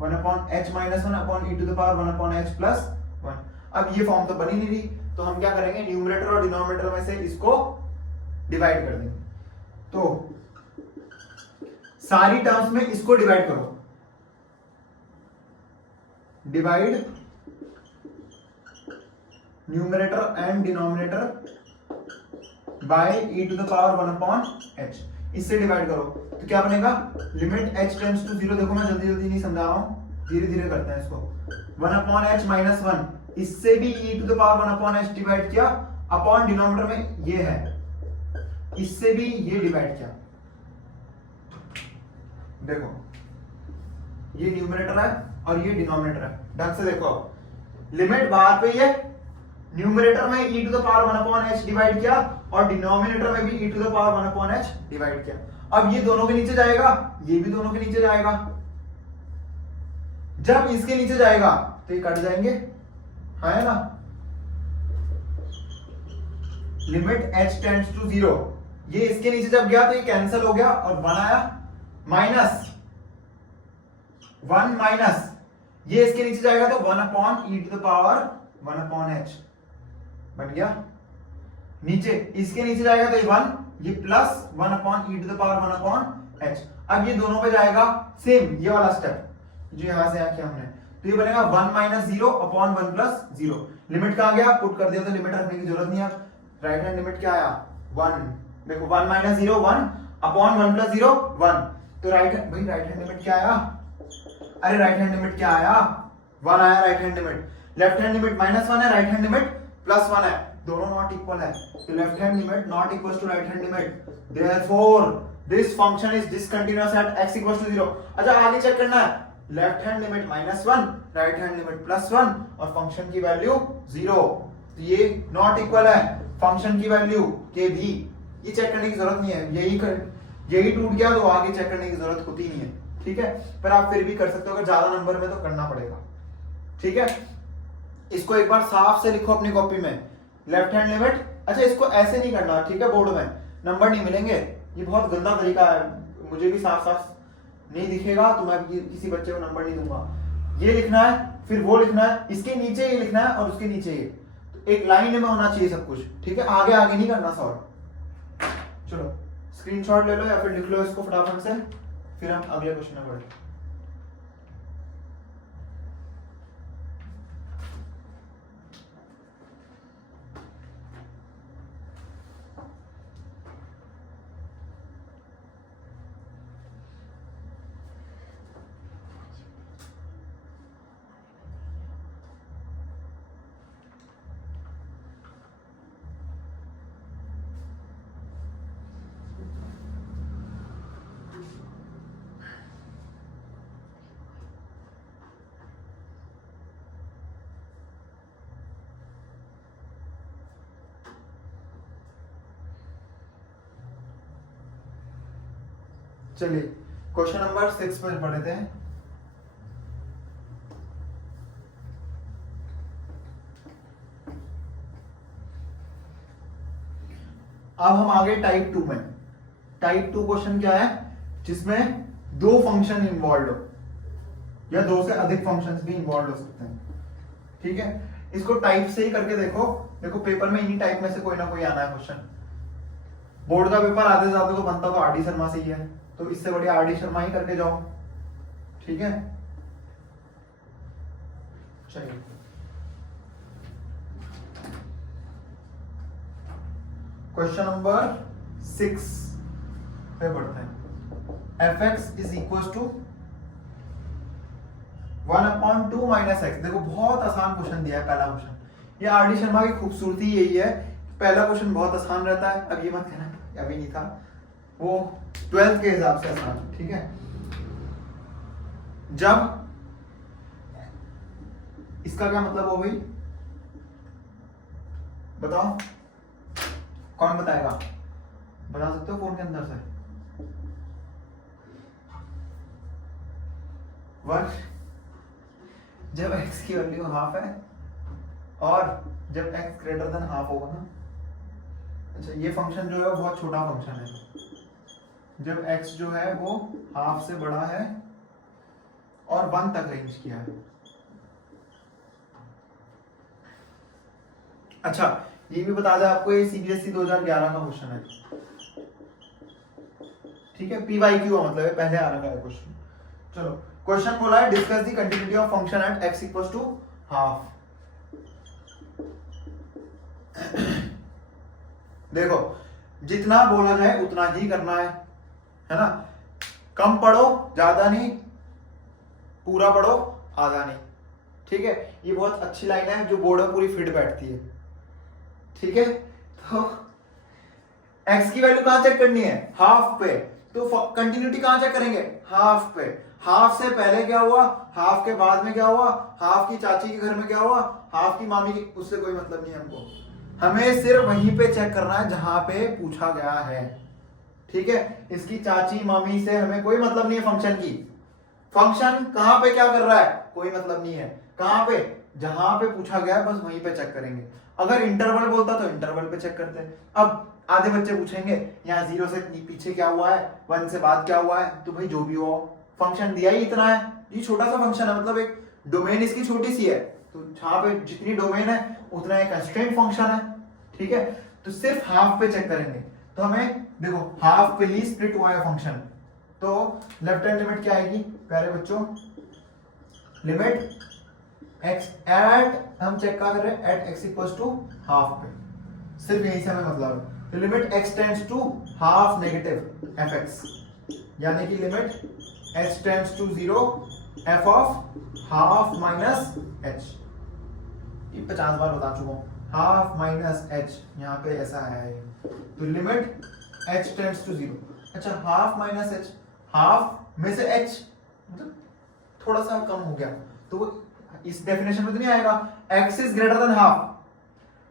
1/h minus 1 upon e to the power 1/h plus 1। अब ये form तो बनी नहीं रही, तो हम क्या करेंगे, न्यूमरेटर और डिनोमिनेटर में से इसको डिवाइड कर देंगे। तो सारी टर्म्स में इसको डिवाइड करो, divide numerator and denominator by e to the power 1/h, इससे डिवाइड करो, तो क्या बनेगा, लिमिट h टेंड्स टू 0, देखो मैं जल्दी जल्दी नहीं समझा रहा हूं, धीरे धीरे करते हैं इसको, 1/h माइनस 1, इससे भी e to the power 1/h divide किया, अपॉन डिनोमिनेटर में ये है, इससे भी ये डिवाइड किया, देखो ये न्यूमरेटर है और ये डिनोमिनेटर है, ढंग से देखो, लिमिट बाहर पे ये न्यूमरेटर में e to the power 1/h divide किया और डिनोमिनेटर में भी e to the power 1/h divide किया। अब ये दोनों के नीचे जाएगा, ये भी दोनों के नीचे जाएगा, जब इसके नीचे जाएगा तो ये कट जाएंगे, है ना, लिमिट h टेंड्स टू 0, ये इसके नीचे जब गया तो ये कैंसिल हो गया और 1 आया, माइनस 1 माइनस, ये इसके नीचे जाएगा तो 1/e to the power 1/h बन गया, नीचे इसके नीचे जाएगा तो ये 1, ये plus 1/e to the power 1/h। अब ये दोनों पे जाएगा सेम ये वाला स्टेप जो यहां से किया हमने, तो ये बनेगा 1 माइनस 0 अपॉन 1 प्लस 0, लिमिट कहां गया, पुट कर दिया तो लिमिट रखने की जरूरत नहीं है। राइट हैंड लिमिट क्या आया, 1, देखो 1 माइनस 0 1 अपॉन 1 प्लस 0 1, तो राइट हैंड लिमिट क्या आया, अरे राइट हैंड लिमिट क्या आया, 1 आया right hand limit, left hand limit -1 है, राइट हैंड लिमिट +1 है, दोनों नॉट इक्वल है, तो left hand limit not equal to right hand limit, therefore this function is discontinuous at x equal to 0। अच्छा आगे चेक करना है, left hand limit -1, right hand limit +1 और फंक्शन की वैल्यू 0, तो ये नॉट इक्वल है, फंक्शन की वैल्यू के भी, ये चेक करने की जरूरत नहीं है, यही टूट गया तो आगे चेक करने की जरूरत होती नहीं है, ठीक है, पर आप फिर भी कर सकते हो, अगर ज्यादा नंबर में तो करना पड़ेगा, ठीक है। इसको एक बार साफ से लिखो अपनी कॉपी में, लेफ्ट हैंड लिमिट, अच्छा इसको ऐसे नहीं करना, ठीक है, बोर्ड में नंबर नहीं मिलेंगे, ये बहुत गंदा तरीका है, मुझे भी साफ साफ नहीं दिखेगा तो मैं किसी बच्चे को नंबर नहीं दूंगा, ये लिखना है, फिर वो लिखना है, इसके नीचे ये लिखना है और उसके नीचे ये, तो एक लाइन में होना चाहिए सब कुछ, ठीक है, आगे आगे नहीं करना सॉल्व। चलो स्क्रीनशॉट ले लो या फिर लिख लो इसको फटाफट से, फिर हम अगले क्वेश्चन में बढ़े। चलिए क्वेश्चन नंबर 6 पर पढ़ते हैं। अब हम आगे टाइप 2 में। टाइप 2 क्वेश्चन क्या है? जिसमें दो फंक्शन इन्वॉल्व हो या दो से अधिक फंक्शंस भी इन्वॉल्व हो सकते हैं। ठीक है, इसको टाइप से ही करके देखो। देखो पेपर में इन्हीं टाइप में से कोई ना कोई आना है क्वेश्चन। बोर्ड का पेपर आधे से ज्यादा तो बनता तो आर डी शर्मा से ही है, तो इससे बढ़िया आर डी शर्मा ही करके जाओ। ठीक है, चलिए क्वेश्चन नंबर 6 पे बढ़ते हैं। fx is equal to 1/2 minus x. देखो बहुत आसान क्वेश्चन दिया है पहला क्वेश्चन। ये आर डी शर्मा की खूबसूरती यही है, पहला क्वेश्चन बहुत आसान रहता है। अब ये मत कहना अभी नहीं था, वो 12th के हिसाब से आसान। ठीक है, जब इसका क्या मतलब हो गई बताओ, कौन बताएगा? बता सकते हो फोन के अंदर से? 1 जब x की वैल्यू हाफ है और जब x ग्रेटर देन हाफ होगा ना। अच्छा, ये फंक्शन जो है वो बहुत छोटा फंक्शन है। जब x जो है वो हाफ से बड़ा है और 1 तक रेंज किया है। अच्छा, ये भी बता दें आपको, ये सीबीएसई 2011 का क्वेश्चन है। ठीक है, PYQ का मतलब है पहले आ रखा है क्वेश्चन। चलो, क्वेश्चन बोला है discuss the continuity of function at x equals to half. देखो जितना बोला जाए उतना ही करना है ना। कम पढ़ो ज्यादा नहीं, पूरा पढ़ो आधा नहीं। ठीक है, ये बहुत अच्छी लाइन है जो बोर्ड में पूरी फिट बैठती है। ठीक है, तो x की वैल्यू कहां चेक करनी है? हाफ पे। तो कंटिन्यूटी कहां चेक करेंगे? हाफ पे। हाफ से पहले क्या हुआ, हाफ के बाद में क्या हुआ, हाफ की चाची के घर में क्या हुआ, हाफ की मामी की, उससे कोई मतलब नहीं है हमको। हमें सिर्फ वहीं पे चेक करना है जहां पे पूछा गया है। ठीक है, इसकी चाची मामी से हमें कोई मतलब नहीं है फंक्शन की। फंक्शन कहां पे क्या कर रहा है कोई मतलब नहीं है। कहां पे? जहां पे पूछा गया है बस वहीं पे चेक करेंगे। अगर इंटरवल बोलता तो इंटरवल पे चेक करते हैं। अब आधे बच्चे पूछेंगे यहाँ 0 से पीछे क्या हुआ है, 1 से बाद क्या हुआ है, तो भाई जो भी हो, फंक्शन दिया ही इतना है। ये छोटा सा फंक्शन है, मतलब एक डोमेन इसकी छोटी सी है, तो जहां पे जितनी डोमेन है उतना एक कंस्ट्रेंट फंक्शन है। ठीक है, तो सिर्फ हाफ पे चेक करेंगे। तो हमें देखो हाफ पे ही स्प्लिट हुआ है फंक्शन, तो लेफ्ट हैंड लिमिट क्या आएगी प्यारे बच्चों? लिमिट x एट, हम चेक क्या कर रहे हैं? At x equals to half पे, सिर्फ यही से हमें मतलब है। तो limit x tends to half negative fx, यानी कि limit h tends to 0 f of half minus h। ये 50 बार बता चुका हूं, हाफ माइनस h, यहाँ पे ऐसा है। तो लिमिट h टेंड्स टू 0। अच्छा, हाफ माइनस h, हाफ में से h मतलब थोड़ा सा कम हो गया, तो वो इस डेफिनेशन में तो नहीं आएगा। x is greater than half,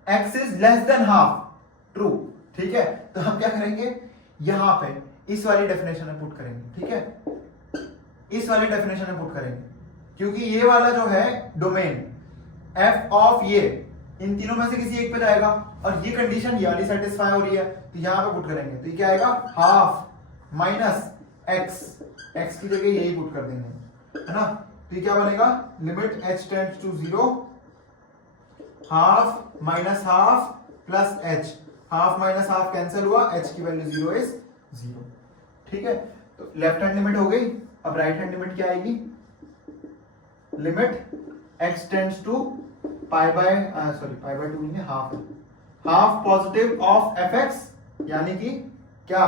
x is less than half, true. ठीक है, तो हम क्या करेंगे? यहां पे इस वाली डेफिनेशन में पुट करेंगे। ठीक है, इस वाली डेफिनेशन में पुट करेंगे, क्योंकि ये वाला जो है डोमेन f ऑफ ये इन तीनों में से किसी एक पे जाएगा, और ये कंडीशन ये वाली सेटिस्फाई हो रही है, तो यहां पे पुट करेंगे। तो ये क्या आएगा? हाफ माइनस x की जगह यही पुट कर देंगे, है ना। तो ये क्या बनेगा? Limit h tends to 0 half minus half plus h। Half minus half cancel हुआ, h की वैल्यू 0 इज 0। ठीक है, तो लेफ्ट हैंड लिमिट हो गई। अब राइट हैंड लिमिट क्या आएगी? Limit x tends to pi by 2 नहीं है, half. Half positive of fx, यानी कि क्या?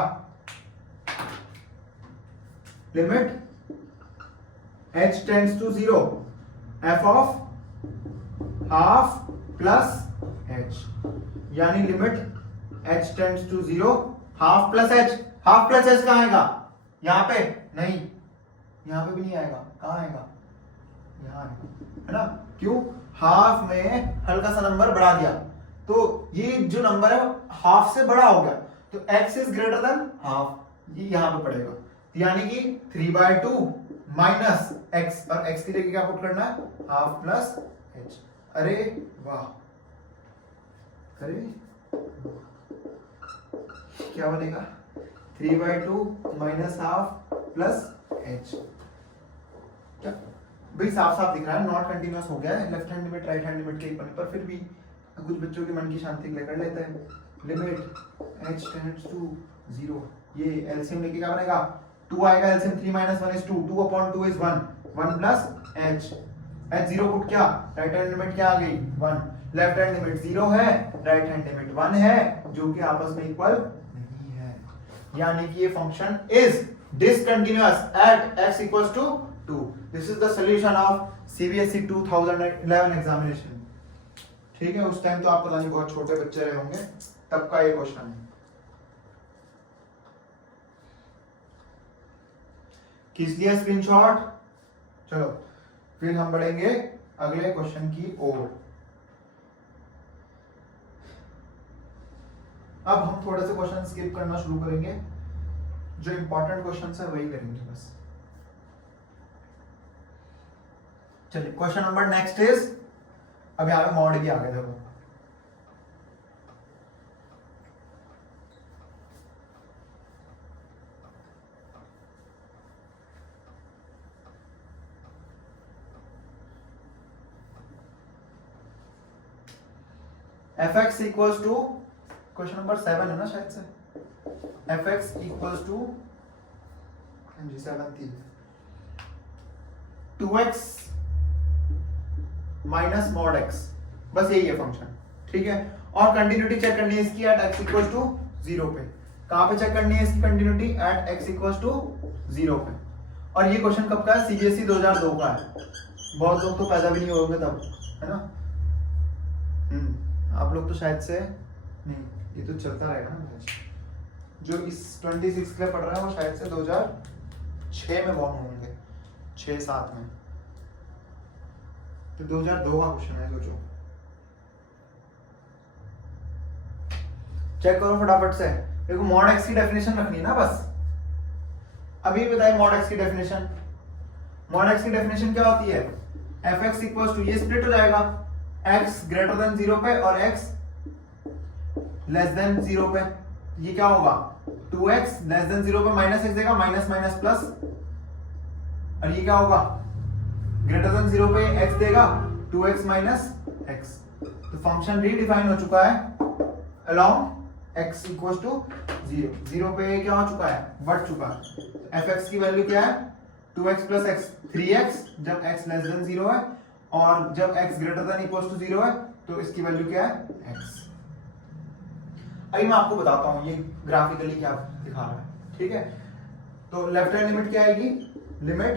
Limit h tends to 0 f of half plus h, यानी limit h tends to 0 half plus h। Half plus h कहां आएगा? यहां पे नहीं, यहां पे भी नहीं आएगा। कहां आएगा? यहां आएगा, है ना। क्यों? हाफ में हल्का सा नंबर बढ़ा दिया, तो ये जो नंबर है हाफ से बड़ा हो गया, तो x is greater than half, ये यहां पे पड़ेगा। यानी कि 3/2 माइनस x, और x की जगह क्या पुट करना है, हाफ प्लस h। अरे वाह, अरे क्या बनेगा, 3/2 माइनस हाफ प्लस h। क्या भाई साफ साफ दिख रहा है, नॉट कंटिन्यूअस हो गया है, left hand limit right hand limit के इक्वल, पर फिर भी कुछ बच्चों के मन की शांति के लिए कर लेते हैं। लिमिट h टेंड्स टू 0, ये एलसीएम लेके क्या बनेगा, 2 आएगा, LCM 3 - 1 is 2, 2/2 is 1, 1 plus h, h0 put क्या, राइट हैंड लिमिट क्या आ गई 1, लेफ्ट हैंड लिमिट 0 है, राइट हैंड लिमिट 1 है, जो कि आपस में इक्वल नहीं है, यानी कि ये function is discontinuous at x equals to 2। This is the solution of CBSE 2011 examination. ठीक है, उस टाइम तो आप पता नहीं बहुत छोटे बच्चे रहे होंगे, तब का ये क्वेश्चन है। खींच लिया स्क्रीनशॉट। चलो फिर हम बढ़ेंगे अगले क्वेश्चन की ओर। अब हम थोड़े से क्वेश्चन स्किप करना शुरू करेंगे, जो इंपॉर्टेंट क्वेश्चन है वही करेंगे बस। चलिए क्वेश्चन नंबर नेक्स्ट इज, अब यहाँ पे मॉड भी आ गए, देखो fx equals to, question number 7 है ना शायद से, fx इक्वल्स टू 7 थी, 2x माइनस मॉड x, बस यही है फंक्शन। ठीक है, और कंटिन्यूटी चेक करनी है इसकी एट x इक्वल्स टू 0 पे। कहां पे चेक करनी है इसकी continuity, at x equals to 0 पे। और ये क्वेश्चन कब का है, सीबीएसई 2002 का है, बहुत लोग तो पैदा भी नहीं होंगे तब, है ना। आप लोग तो शायद से नहीं, ये तो चलता रहेगा ना, जो इस 26 के पढ़ रहे हैं वो शायद से 2006 में बॉर्न होंगे, 6-7 में, तो 2002 का क्वेश्चन है, सोचो। चेक करो फटाफट से, देखो मॉड एक्स की डेफिनेशन रखनी है ना बस। अभी बताइए मॉड एक्स की डेफिनेशन, मॉड एक्स की डेफिनेशन क्या होती है, fx इक्वल्स टू, ये स्प्लिट हो जाएगा, x ग्रेटर देन 0 पे और x लेस देन 0 पे, ये क्या होगा, 2x लेस देन 0 पे माइनस x देगा, माइनस माइनस प्लस, और ये क्या होगा, ग्रेटर देन 0 पे x देगा, 2x माइनस x। तो फंक्शन रीडिफाइन हो चुका है अलोंग x इक्वल्स टू 0, 0 पे क्या हो चुका है, बढ़ चुका है। fx की वैल्यू क्या है, 2x प्लस x, 3x जब x लेस देन 0 है, और जब x greater than equals to 0 है तो इसकी वैल्यू क्या है, x। अभी मैं आपको बताता हूं ये ग्राफिकली क्या दिखा रहा है। ठीक है, तो लेफ्ट हैंड लिमिट क्या आएगी, limit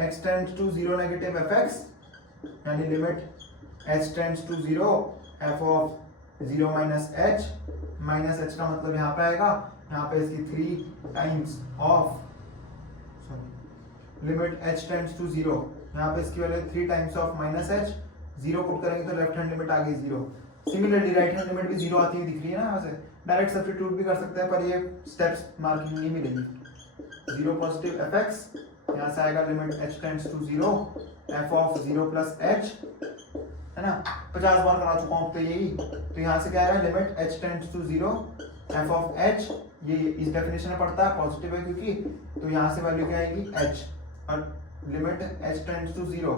x tends to 0 negative fx, यानी limit h tends to 0 f of 0 minus h, minus h का मतलब यहाँ पे आएगा, यहाँ पे इसकी 3 times of, limit h tends to 0, यहाँ पे इसकी value 3 times of minus h, 0 put करेंगे तो लेफ्ट हैंड लिमिट आ गई 0। सिमिलरली राइट हैंड लिमिट भी 0 आती हुई दिख रही है ना, यहाँ से डायरेक्ट सब्स्टिट्यूट भी कर सकते हैं, पर ये स्टेप्स मार्किंग नहीं मिलेगी। 0 पॉजिटिव fx, यहाँ से आएगा limit h tends to 0 f of 0 plus h, है ना, 50 बार करा चुका हूँ तो यही। तो यहाँ से क्या आएगा, limit h tends to 0 f of h, ये इस डेफिनेशन में पड़ता है, पॉजिटिव है क्योंकि, तो यहाँ से वैल्यू क्या आएगी h, और limit h tends to 0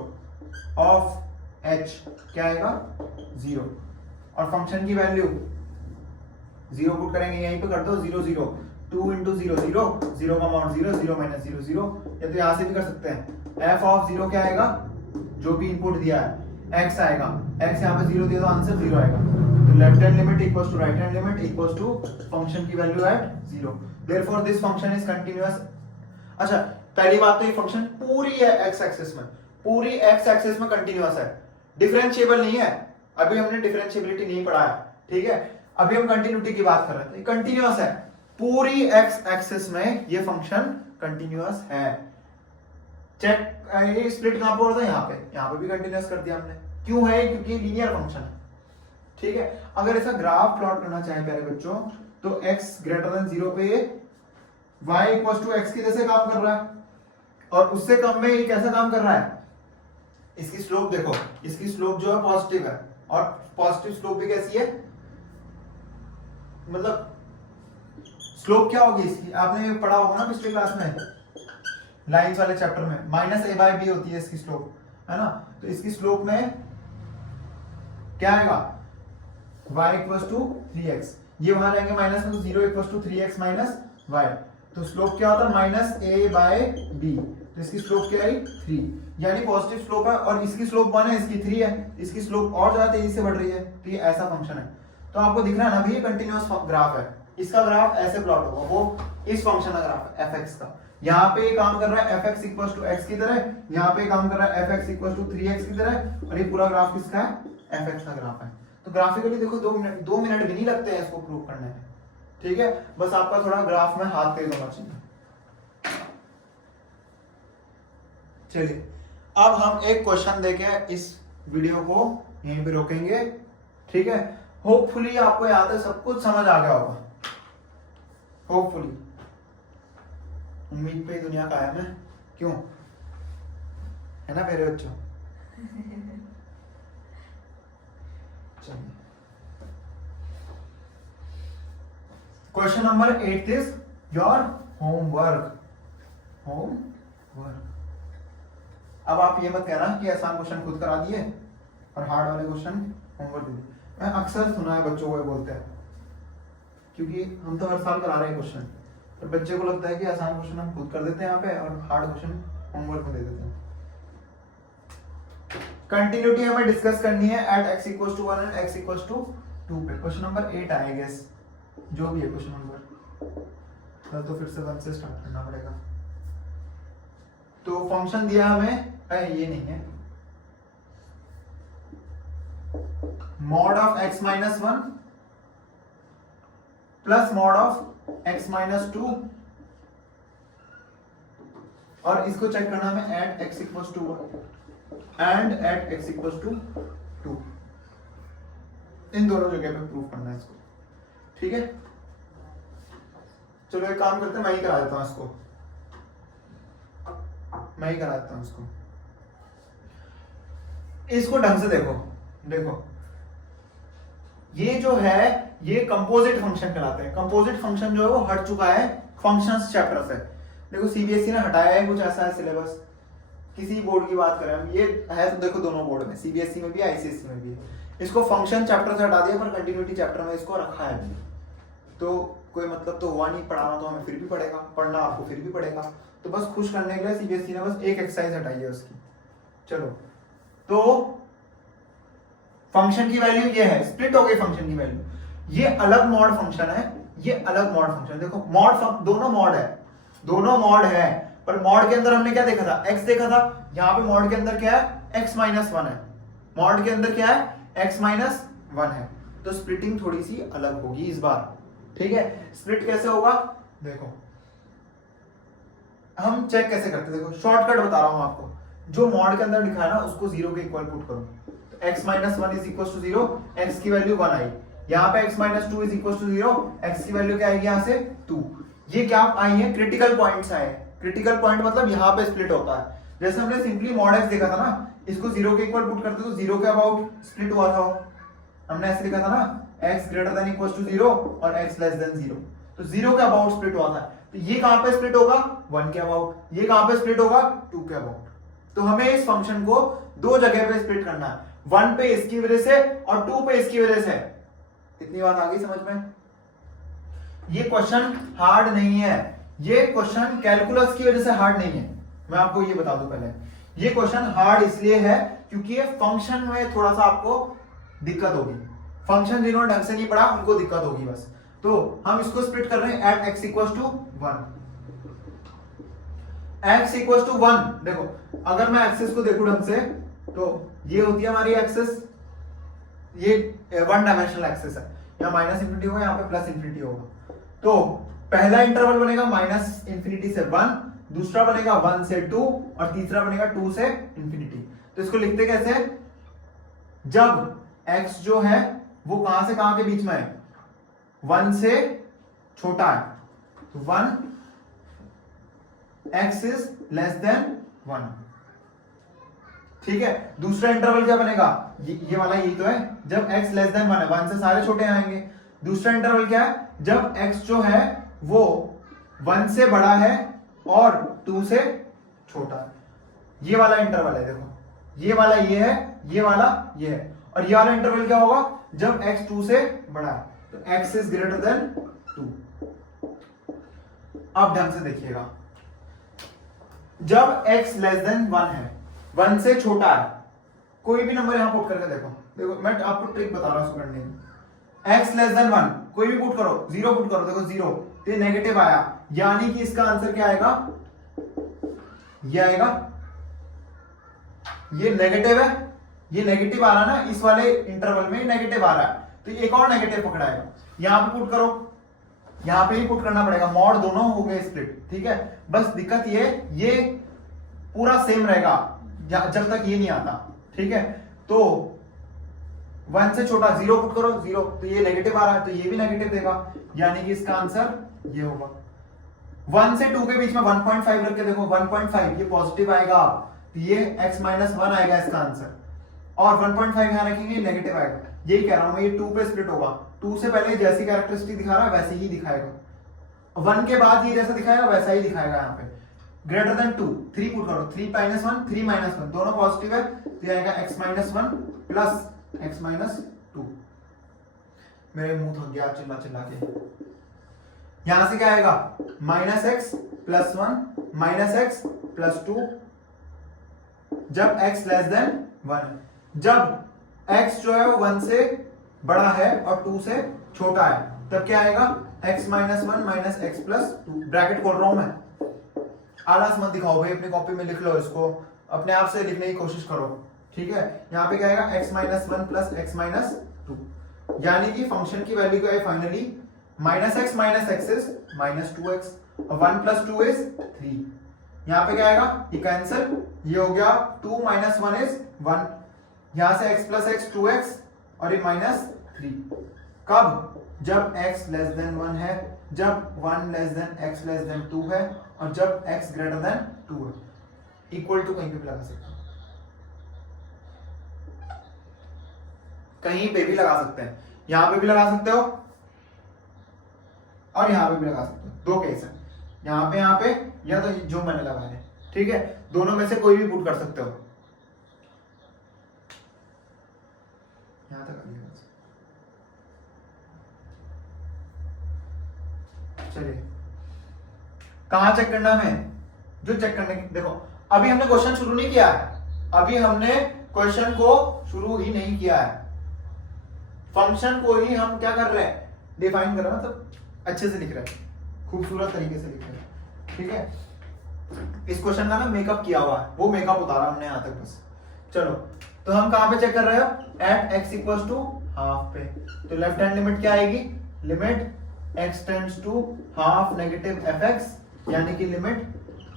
of h क्या आएगा 0, और फंक्शन की वैल्यू 0 पुट करेंगे, यहीं पे कर दो 0 0, 2 into 0 0, 0 का मॉड 0, 0 माइनस 0 0, या तो यहाँ से भी कर सकते हैं। f ऑफ 0 क्या आएगा, जो भी इनपुट दिया है x आएगा, x यहाँ पे 0 दिया तो आंसर 0 आएगा। तो left hand limit equals to right hand limit equals to function की value at 0, therefore this function is continuous. अच्छा, पहली बात तो ये फंक्शन पूरी है x एक्सिस में, पूरी x एक्सिस में कंटीन्यूअस है, डिफरेंशिएबल नहीं है। अभी हमने डिफरेंशिएबिलिटी नहीं पढ़ा है, ठीक है, अभी हम कंटिन्यूटी की बात कर रहे थे। कंटीन्यूअस है पूरी x एक्सिस में, ये फंक्शन कंटीन्यूअस है। चेक, ये स्प्लिट कहां पर होता है, यहाँ पे भी कंटीन्यूअस कर दिया हमने। क्यों है, क्योंकि लीनियर फंक्शन है। ठीक है, अगर ऐसा ग्राफ प्लॉट करना चाहे प्यारे बच्चों, तो x ग्रेटर देन 0 पे y इक्वल टू एक्स की जैसे काम कर रहा है, और उससे कम में ये कैसा काम कर रहा है, इसकी स्लोप देखो, इसकी स्लोप जो है पॉजिटिव है, और पॉजिटिव स्लोप भी कैसी है, मतलब स्लोप क्या होगी इसकी, आपने पढ़ा होगा ना पिछले क्लास में लाइंस वाले चैप्टर में, माइनस ए बाई बी होती है इसकी स्लोप, है ना। तो इसकी स्लोप में क्या आएगा, y इक्वल टू 3x, ये वहां रहेंगे माइनस में, तो 0 equal to 3x minus y, तो स्लोप क्या होता है माइनस ए बाय बी, तो इसकी स्लोप क्या आई 3, यानी पॉजिटिव स्लोप है, और इसकी स्लोप 1 है, इसकी 3 है, इसकी स्लोप और ज्यादा तेजी से बढ़ रही है, तो ये ऐसा फंक्शन है। तो आपको दिख रहा है ना भी, ये कंटिन्यूअस ग्राफ है, इसका ग्राफ ऐसे प्लॉट होगा, वो इस फंक्शन का ग्राफ है fx का, यहाँ पे काम कर रहा है fx इक्वल टू x की तरह, यहाँ पे काम कर रहा है fx इक्वल टू 3x की तरह, और ये पूरा ग्राफ किसका है, fx का ग्राफ है। तो ग्राफिकली देखो 2 मिनट भी नहीं लगते हैं इसको प्रूव करने में, ठीक है, बस आपका थोड़ा ग्राफ में हाथ तेज होना चाहिए। चलिए अब हम एक क्वेश्चन देके इस वीडियो को यहीं पे रोकेंगे, ठीक है। होपफुली आपको याद है, सब कुछ समझ आ गया होगा, होपफुली, उम्मीद पे ही दुनिया कायम है, क्यों, है ना मेरे बच्चों। चलिए question number 8 is your homework, homework. अब आप ये मत कहना कि आसान क्वेश्चन खुद करा दिए और हार्ड वाले क्वेश्चन होमवर्क दे दिए। मैं अक्सर सुना है बच्चों को ये बोलते हैं, क्योंकि हम तो हर साल करा रहे हैं क्वेश्चन, तो बच्चे को लगता है कि आसान क्वेश्चन हम खुद कर देते हैं यहाँ पे और हार्ड क्वेश्चन होमवर्क में दे देते हैं। कंटिन्यूटी हमें डिस्कस करनी है at x equals to 1 and x equals to 2 पे। क्वेश्चन नंबर 8 आए गेस, जो भी है क्वेश्चन नंबर, तो फिर से 1 से स्टार्ट करना पड़ेगा। तो फंक्शन दिया हमें, ये नहीं है, mod of x minus 1 plus mod of x minus 2, और इसको चेक करना हमें at x equals to 1 and at x equals to 2, इन दोनों जगह पे प्रूव करना है इसको, ठीक है। चलो एक काम करते हैं, मैं ही करा देता हूं इसको, मैं ही करा देता हूं इसको। इसको ढंग से देखो, देखो ये जो है ये कंपोजिट फंक्शन कहलाते हैं। कंपोजिट फंक्शन जो है वो हट चुका है फंक्शंस चैप्टर से। देखो सीबीएसई ने हटाया है, कुछ ऐसा है सिलेबस, किसी बोर्ड की बात करें हम, ये है तो देखो दोनों बोर्ड में, सीबीएसई में भी आईसीएसई में भी है, इसको फंक्शन चैप्टर से हटा दिया पर कंटिन्यूटी चैप्टर में इसको रखा है भी। तो कोई मतलब तो हुआ नहीं, पढ़ाना तो हमें फिर भी पड़ेगा, पढ़ना आपको फिर भी पड़ेगा, तो बस खुश करने के लिए सीबीएसई ने बस एक एक्सरसाइज हटाई है उसकी। चलो तो फंक्शन की वैल्यू ये है, स्प्लिट हो गई फंक्शन की वैल्यू, ये अलग मॉड फंक्शन है, ये अलग मॉड फंक्शन। देखो मॉड, दोनों मॉड है, दोनों मॉड है, पर मॉड के अंदर हमने क्या देखा था, x देखा था, यहाँ पे मॉड के अंदर क्या है, x माइनस 1 है, मॉड के अंदर क्या है, x माइनस 1 है, तो स्प्लिटिंग थोड़ी सी अलग होगी इस बार, ठीक है। स्प्लिट कैसे होगा, देखो हम चेक कैसे करते, देखो शॉर्टकट बता रहा हूं आपको, जो मॉड के अंदर लिखा है ना उसको 0 के इक्वल पुट करो, तो x minus 1 is equal to 0, x की वैल्यू 1 आई, यहाँ पे x minus 2 is equal to 0, x की वैल्यू क्या आएगी यहाँ से 2, ये क्या आई है, क्रिटिकल पॉइंट्स आए। क्रिटिकल पॉइंट मतलब यहाँ पे स्प्लिट होता है, जैसे हमने सिंपली मॉड x देखा था ना, इसको 0 के इक्वल पुट करते तो 0 के अबाउट स्प्लिट हुआ था, हमने ऐसे लिखा था ना, x greater than equal to 0 और x लेस देन 0, तो 0 के अबाउट स्प्लिट हुआ था। तो ये कहां पे स्प्लिट होगा, 1 के अबाउट, ये कहां पे स्प्लिट होगा, 2 के अबाउट। तो हमें इस फंक्शन को दो जगह पे स्प्लिट करना है, 1 पे इसकी वजह से और 2 पे इसकी वजह से। इतनी बात आ गई समझ में। ये क्वेश्चन हार्ड नहीं है, ये क्वेश्चन कैलकुलस की वजह से हार्ड नहीं है, मैं आपको ये बता दूं पहले। ये क्वेश्चन हार्ड इसलिए है क्योंकि ये फंक्शन में थोड़ा सा आपको दिक्कत होगी, फंक्शन जिन्होंने ढंग से नहीं पढ़ा उनको दिक्कत होगी बस। तो हम इसको स्प्लिट कर रहे हैं at x equals to 1, x equals to 1। देखो अगर मैं एक्सिस को देखूं ढंग से तो ये होती है हमारी एक्सिस, ये 1 डायमेंशनल एक्सिस है, यहाँ माइनस इंफिनिटी होगा, यहाँ पे प्लस इंफिनिटी होगा। तो पहला इंटरवल बनेगा माइनस इंफिनिटी से 1, दूसरा बनेगा 1 से 2 और तीसरा बनेगा 2 से इंफिनिटी। तो इसको लिखते कैसे, जब x जो है वो कहां से कहां के बीच में है, 1 से छोटा है, तो 1 x इज लेस देन 1। ठीक है, दूसरा इंटरवल क्या बनेगा, ये वाला यही तो है, जब x लेस देन 1 है, 1 से सारे छोटे आएंगे। दूसरा इंटरवल क्या है, जब x जो है वो 1 से बड़ा है और 2 से छोटा है। ये वाला इंटरवल है, देखो ये वाला ये है, ये वाला ये है, और ये वाला इंटरवल क्या होगा, जब x 2 से बड़ा है, तो x इज ग्रेटर देन 2। अब ढंग से देखिएगा, जब x लेस देन 1 है, 1 से छोटा है, कोई भी नंबर यहां पुट करके देखो, देखो मैं आपको ट्रिक बता रहा हूं करने की। x लेस देन 1 कोई भी पुट करो, 0 पुट करो, देखो 0, ये नेगेटिव आया, यानी कि इसका आंसर क्या आएगा, ये आएगा, ये नेगेटिव है, ये नेगेटिव आ रहा ना, इस वाले इंटरवल में नेगेटिव आ रहा है, तो एक और नेगेटिव पकड़ाएगा, यहां पे पुट करो, यहां पे ही पुट करना पड़ेगा, मॉड दोनों हो गए स्प्लिट। ठीक है, बस दिक्कत ये पूरा सेम रहेगा जब तक ये नहीं आता। ठीक है, तो 1 से छोटा 0 पुट करो, 0, तो ये नेगेटिव आ रहा है, तो ये भी नेगेटिव देगा, यानी कि इसका आंसर ये होगा। 1 से 2 के बीच में 1.5 रख के देखो, 1.5 ये पॉजिटिव आएगा, तो ये x माइनस 1 आएगा इसका आंसर, और 1.5 यहां रखेंगे, नेगेटिव आएगा। यही कह रहा हूं मैं, ये 2 पे स्प्लिट होगा, 2 से पहले जैसी कैरेक्टरिस्टिक दिखा रहा है वैसे ही दिखाएगा, 1 के बाद ये जैसा दिखाएगा वैसा ही दिखाएगा। यहाँ पे ग्रेटर देन 2, 3 पुट करो, 3 माइनस 1, 3 माइनस 1 दोनों पॉजिटिव है, तो ये आएगा x minus 1 plus x minus 2। मेरे मुंह थक गया चिल्ला चिल्ला के। यहां से क्या आएगा, minus x plus 1 minus x plus 2, जब x लेस देन 1, जब x जो है वो 1 से बड़ा है और 2 से छोटा है, तब क्या आएगा, x minus 1 minus x plus 2। Bracket खोल रहा हूं मैं, आलस मत दिखाओ भाई, अपनी कॉपी में लिख लो, इसको अपने आप से लिखने की कोशिश करो। ठीक है, यहाँ पे क्या आएगा, x minus 1 plus x minus 2, यानी कि फंक्शन की वैल्यू क्या है finally, minus x is minus 2x, और 1 प्लस 2 इज 3। यहाँ पे क्या आएगा, ये कैंसिल, ये हो गया 2 माइनस 1 इज 1, यहां से x प्लस x 2x, और ये माइनस 3। कब, जब x लेस देन 1 है, जब 1 less than x less than 2 है, और जब x ग्रेटर देन 2 है। इक्वल टू कहीं पे भी लगा सकते हैं, कहीं पे भी लगा सकते हैं, यहां पे भी लगा सकते हो और यहां पे भी लगा सकते हो, दो केस है, यहां पे या तो जो मैंने लगाया है। ठीक है, दोनों में से कोई भी पुट कर सकते हो, यहां तक आइए। चलिए, कहां चेक करना है, जो चेक करने की, देखो अभी हमने क्वेश्चन शुरू नहीं किया है, अभी हमने क्वेश्चन को शुरू ही नहीं किया है, फंक्शन को ही हम क्या कर रहे हैं, डिफाइन कर रहे हैं, मतलब अच्छे से लिख रहे हैं, खूबसूरत तरीके से लिख रहे हैं। ठीक है, इस क्वेश्चन का ना मेकअप किया हुआ है, वो मेकअप उतारा हमने यहां तक बस। चलो, तो हम कहां पे चेक कर रहे हो, at x equals to half पे, तो लेफ्ट हैंड लिमिट क्या आएगी, limit x tends to half negative fx, यानी कि limit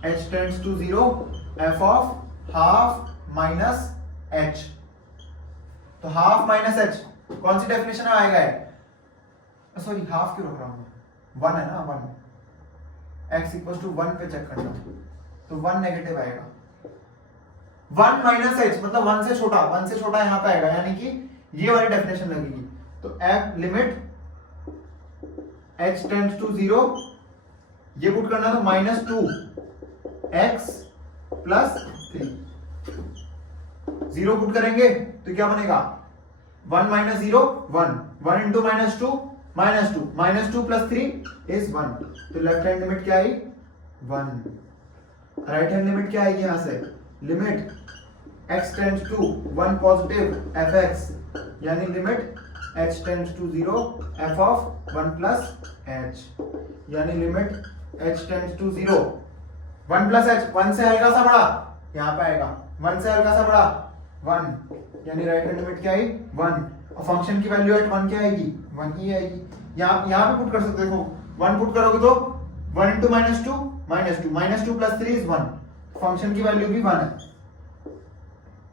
h tends to 0 f of half minus h। तो हाफ माइनस h कौन सी डेफिनेशन में आएगा, सॉरी हाफ क्यों रख रहा हूं, 1 है ना, 1 x इक्वल्स टू 1 पे चेक करना, तो 1 नेगेटिव आएगा, 1 माइनस h मतलब 1 से छोटा, 1 से छोटा यहां पे आएगा, यानी कि ये वाली डेफिनेशन लगेगी। तो f limit h tends to 0, ये पुट करना, तो माइनस 2 x प्लस 3, 0 पुट करेंगे तो क्या बनेगा, 1 minus 0 1, 1 into minus 2 minus 2, minus 2 plus 3 is 1, तो लेफ्ट हैंड लिमिट क्या आई 1, राइट हैंड लिमिट क्या आएगी, यहां से limit x tends to 1 positive fx, यानी limit h tends to 0 f of 1 plus h, यानी limit h tends to 0 1 plus h, 1 से हल्का सा बड़ा यहां पे आएगा, 1 से हल्का सा बड़ा 1, यानी राइट हैंड लिमिट क्या आई 1, और फंक्शन की वैल्यू एट 1 क्या आएगी, 1 ही आएगी। यहां पे पुट कर सकते हो, 1 पुट करोगे तो 1 into minus 2 minus 2 plus 3 is 1, function की वैल्यू भी 1 है,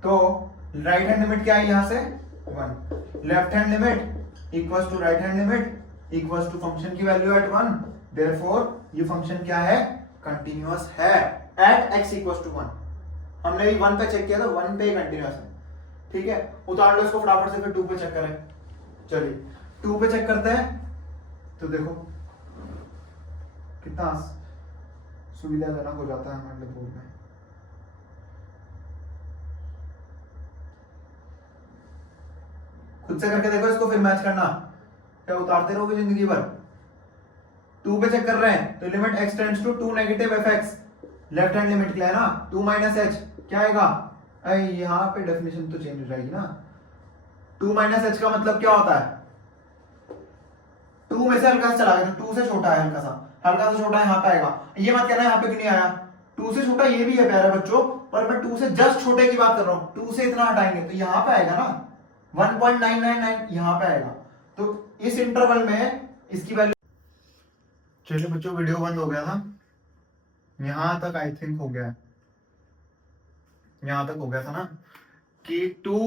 तो राइट हैंड लिमिट क्या है यहां से 1, left hand limit equals to right hand limit equals to function की वैल्यू एट 1, देयरफॉर ये फंक्शन क्या है कंटिन्यूअस है एट x इक्वल टू 1। हमने भी 1 पे चेक किया था, 1 पे कंटिन्यूअस है, ठीक है। उतार लो इसको फटाफट से, फिर 2 पे चेक करें। चलिए 2 पे चेक करते हैं, तो देखो कितना सुविधाजनक हो जाता है हमारे लिए बोर्ड में। खुद से करके देखो इसको, फिर मैच करना, क्या उतारते रहोगे जिंदगी भर। 2 पे चेक कर रहे हैं तो limit x tends to 2 negative fx, left hand limit के लिए है ना, 2 माइनस h क्या आएगा, अरे यहाँ पे डेफिनेशन तो चेंज हो जाएगी ना। 2 माइनस h का मतलब क्या होता है, 2 में से हल्का सा चला गया, 2 से छोटा है, हल्का सा छोटा है, यहाँ पे आएगा। ये मत कहना यहाँ पे क्यों नहीं आया, 2 से छोटा ये भी है प्यारे बच्चों, पर मैं 2 से जस्ट छोटे की बात कर रहा हूँ। 2 से इतना हटाएंगे तो यहाँ पे आएगा ना 1.999, यहाँ पे आएगा। तो इस इंटरवल में इसकी वैल्यू, चलिए बच्चों वीडियो बंद हो गया था, यहां तक आई थिंक हो गया है, यहां तक हो गया था ना कि 2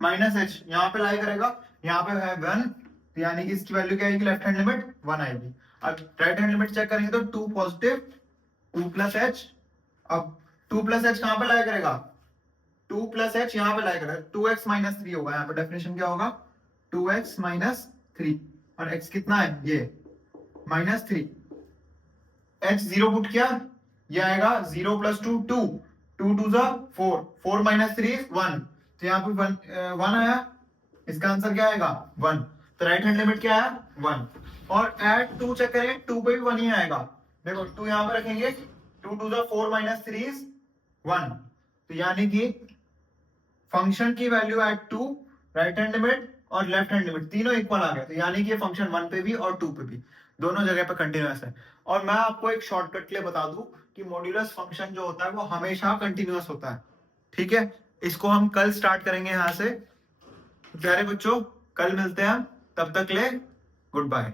माइनस एच यहाँ पे लाई करेगा, यहाँ पे है 1, तो यानी कि इसकी वैल्यू क्या आएगी, लेफ्ट हैंड लिमिट 1 आएगी। अब राइट हैंड लिमिट चेक करेंगे तो 2 पॉजिटिव 2 प्लस एच, अब 2 प्लस एच कहां पे लाई करेगा, 2 प्लस एच यहाँ पे लाई करेगा, 2x माइनस 3 होगा, यहाँ पे डेफिनेशन क्या होगा, 2x माइनस 3, और x कितना है ये -3, h 0 पुट किया, ये आएगा 0 प्लस 2 2, 2 2 जा 4, 4 माइनस 3 1, तो यहाँ पे 1 आया, इसका आंसर क्या आएगा 1, तो राइट हैंड लिमिट क्या आया 1। और एट 2 चेक करें, 2 पे भी 1 ही आएगा, देखो 2 यहाँ पे रखेंगे, 2 2 जा 4 माइनस 3 1, तो यानी कि फंक्शन की value at 2, right hand limit और लेफ्ट हैंड लिमिट तीनों इक्वल आ गया, तो यानी कि ये फंक्शन 1 पे भी और 2 पे भी दोनों जगह पे कंटिन्यूअस है। और मैं आपको एक शॉर्टकट के लिए बता दूं कि मॉड्यूलस फंक्शन जो होता है वो हमेशा कंटिन्यूअस होता है, ठीक है। इसको हम कल स्टार्ट करेंगे यहाँ से। प्यारे बच्चों कल मिलते हैं, तब तक ले गुड बाय।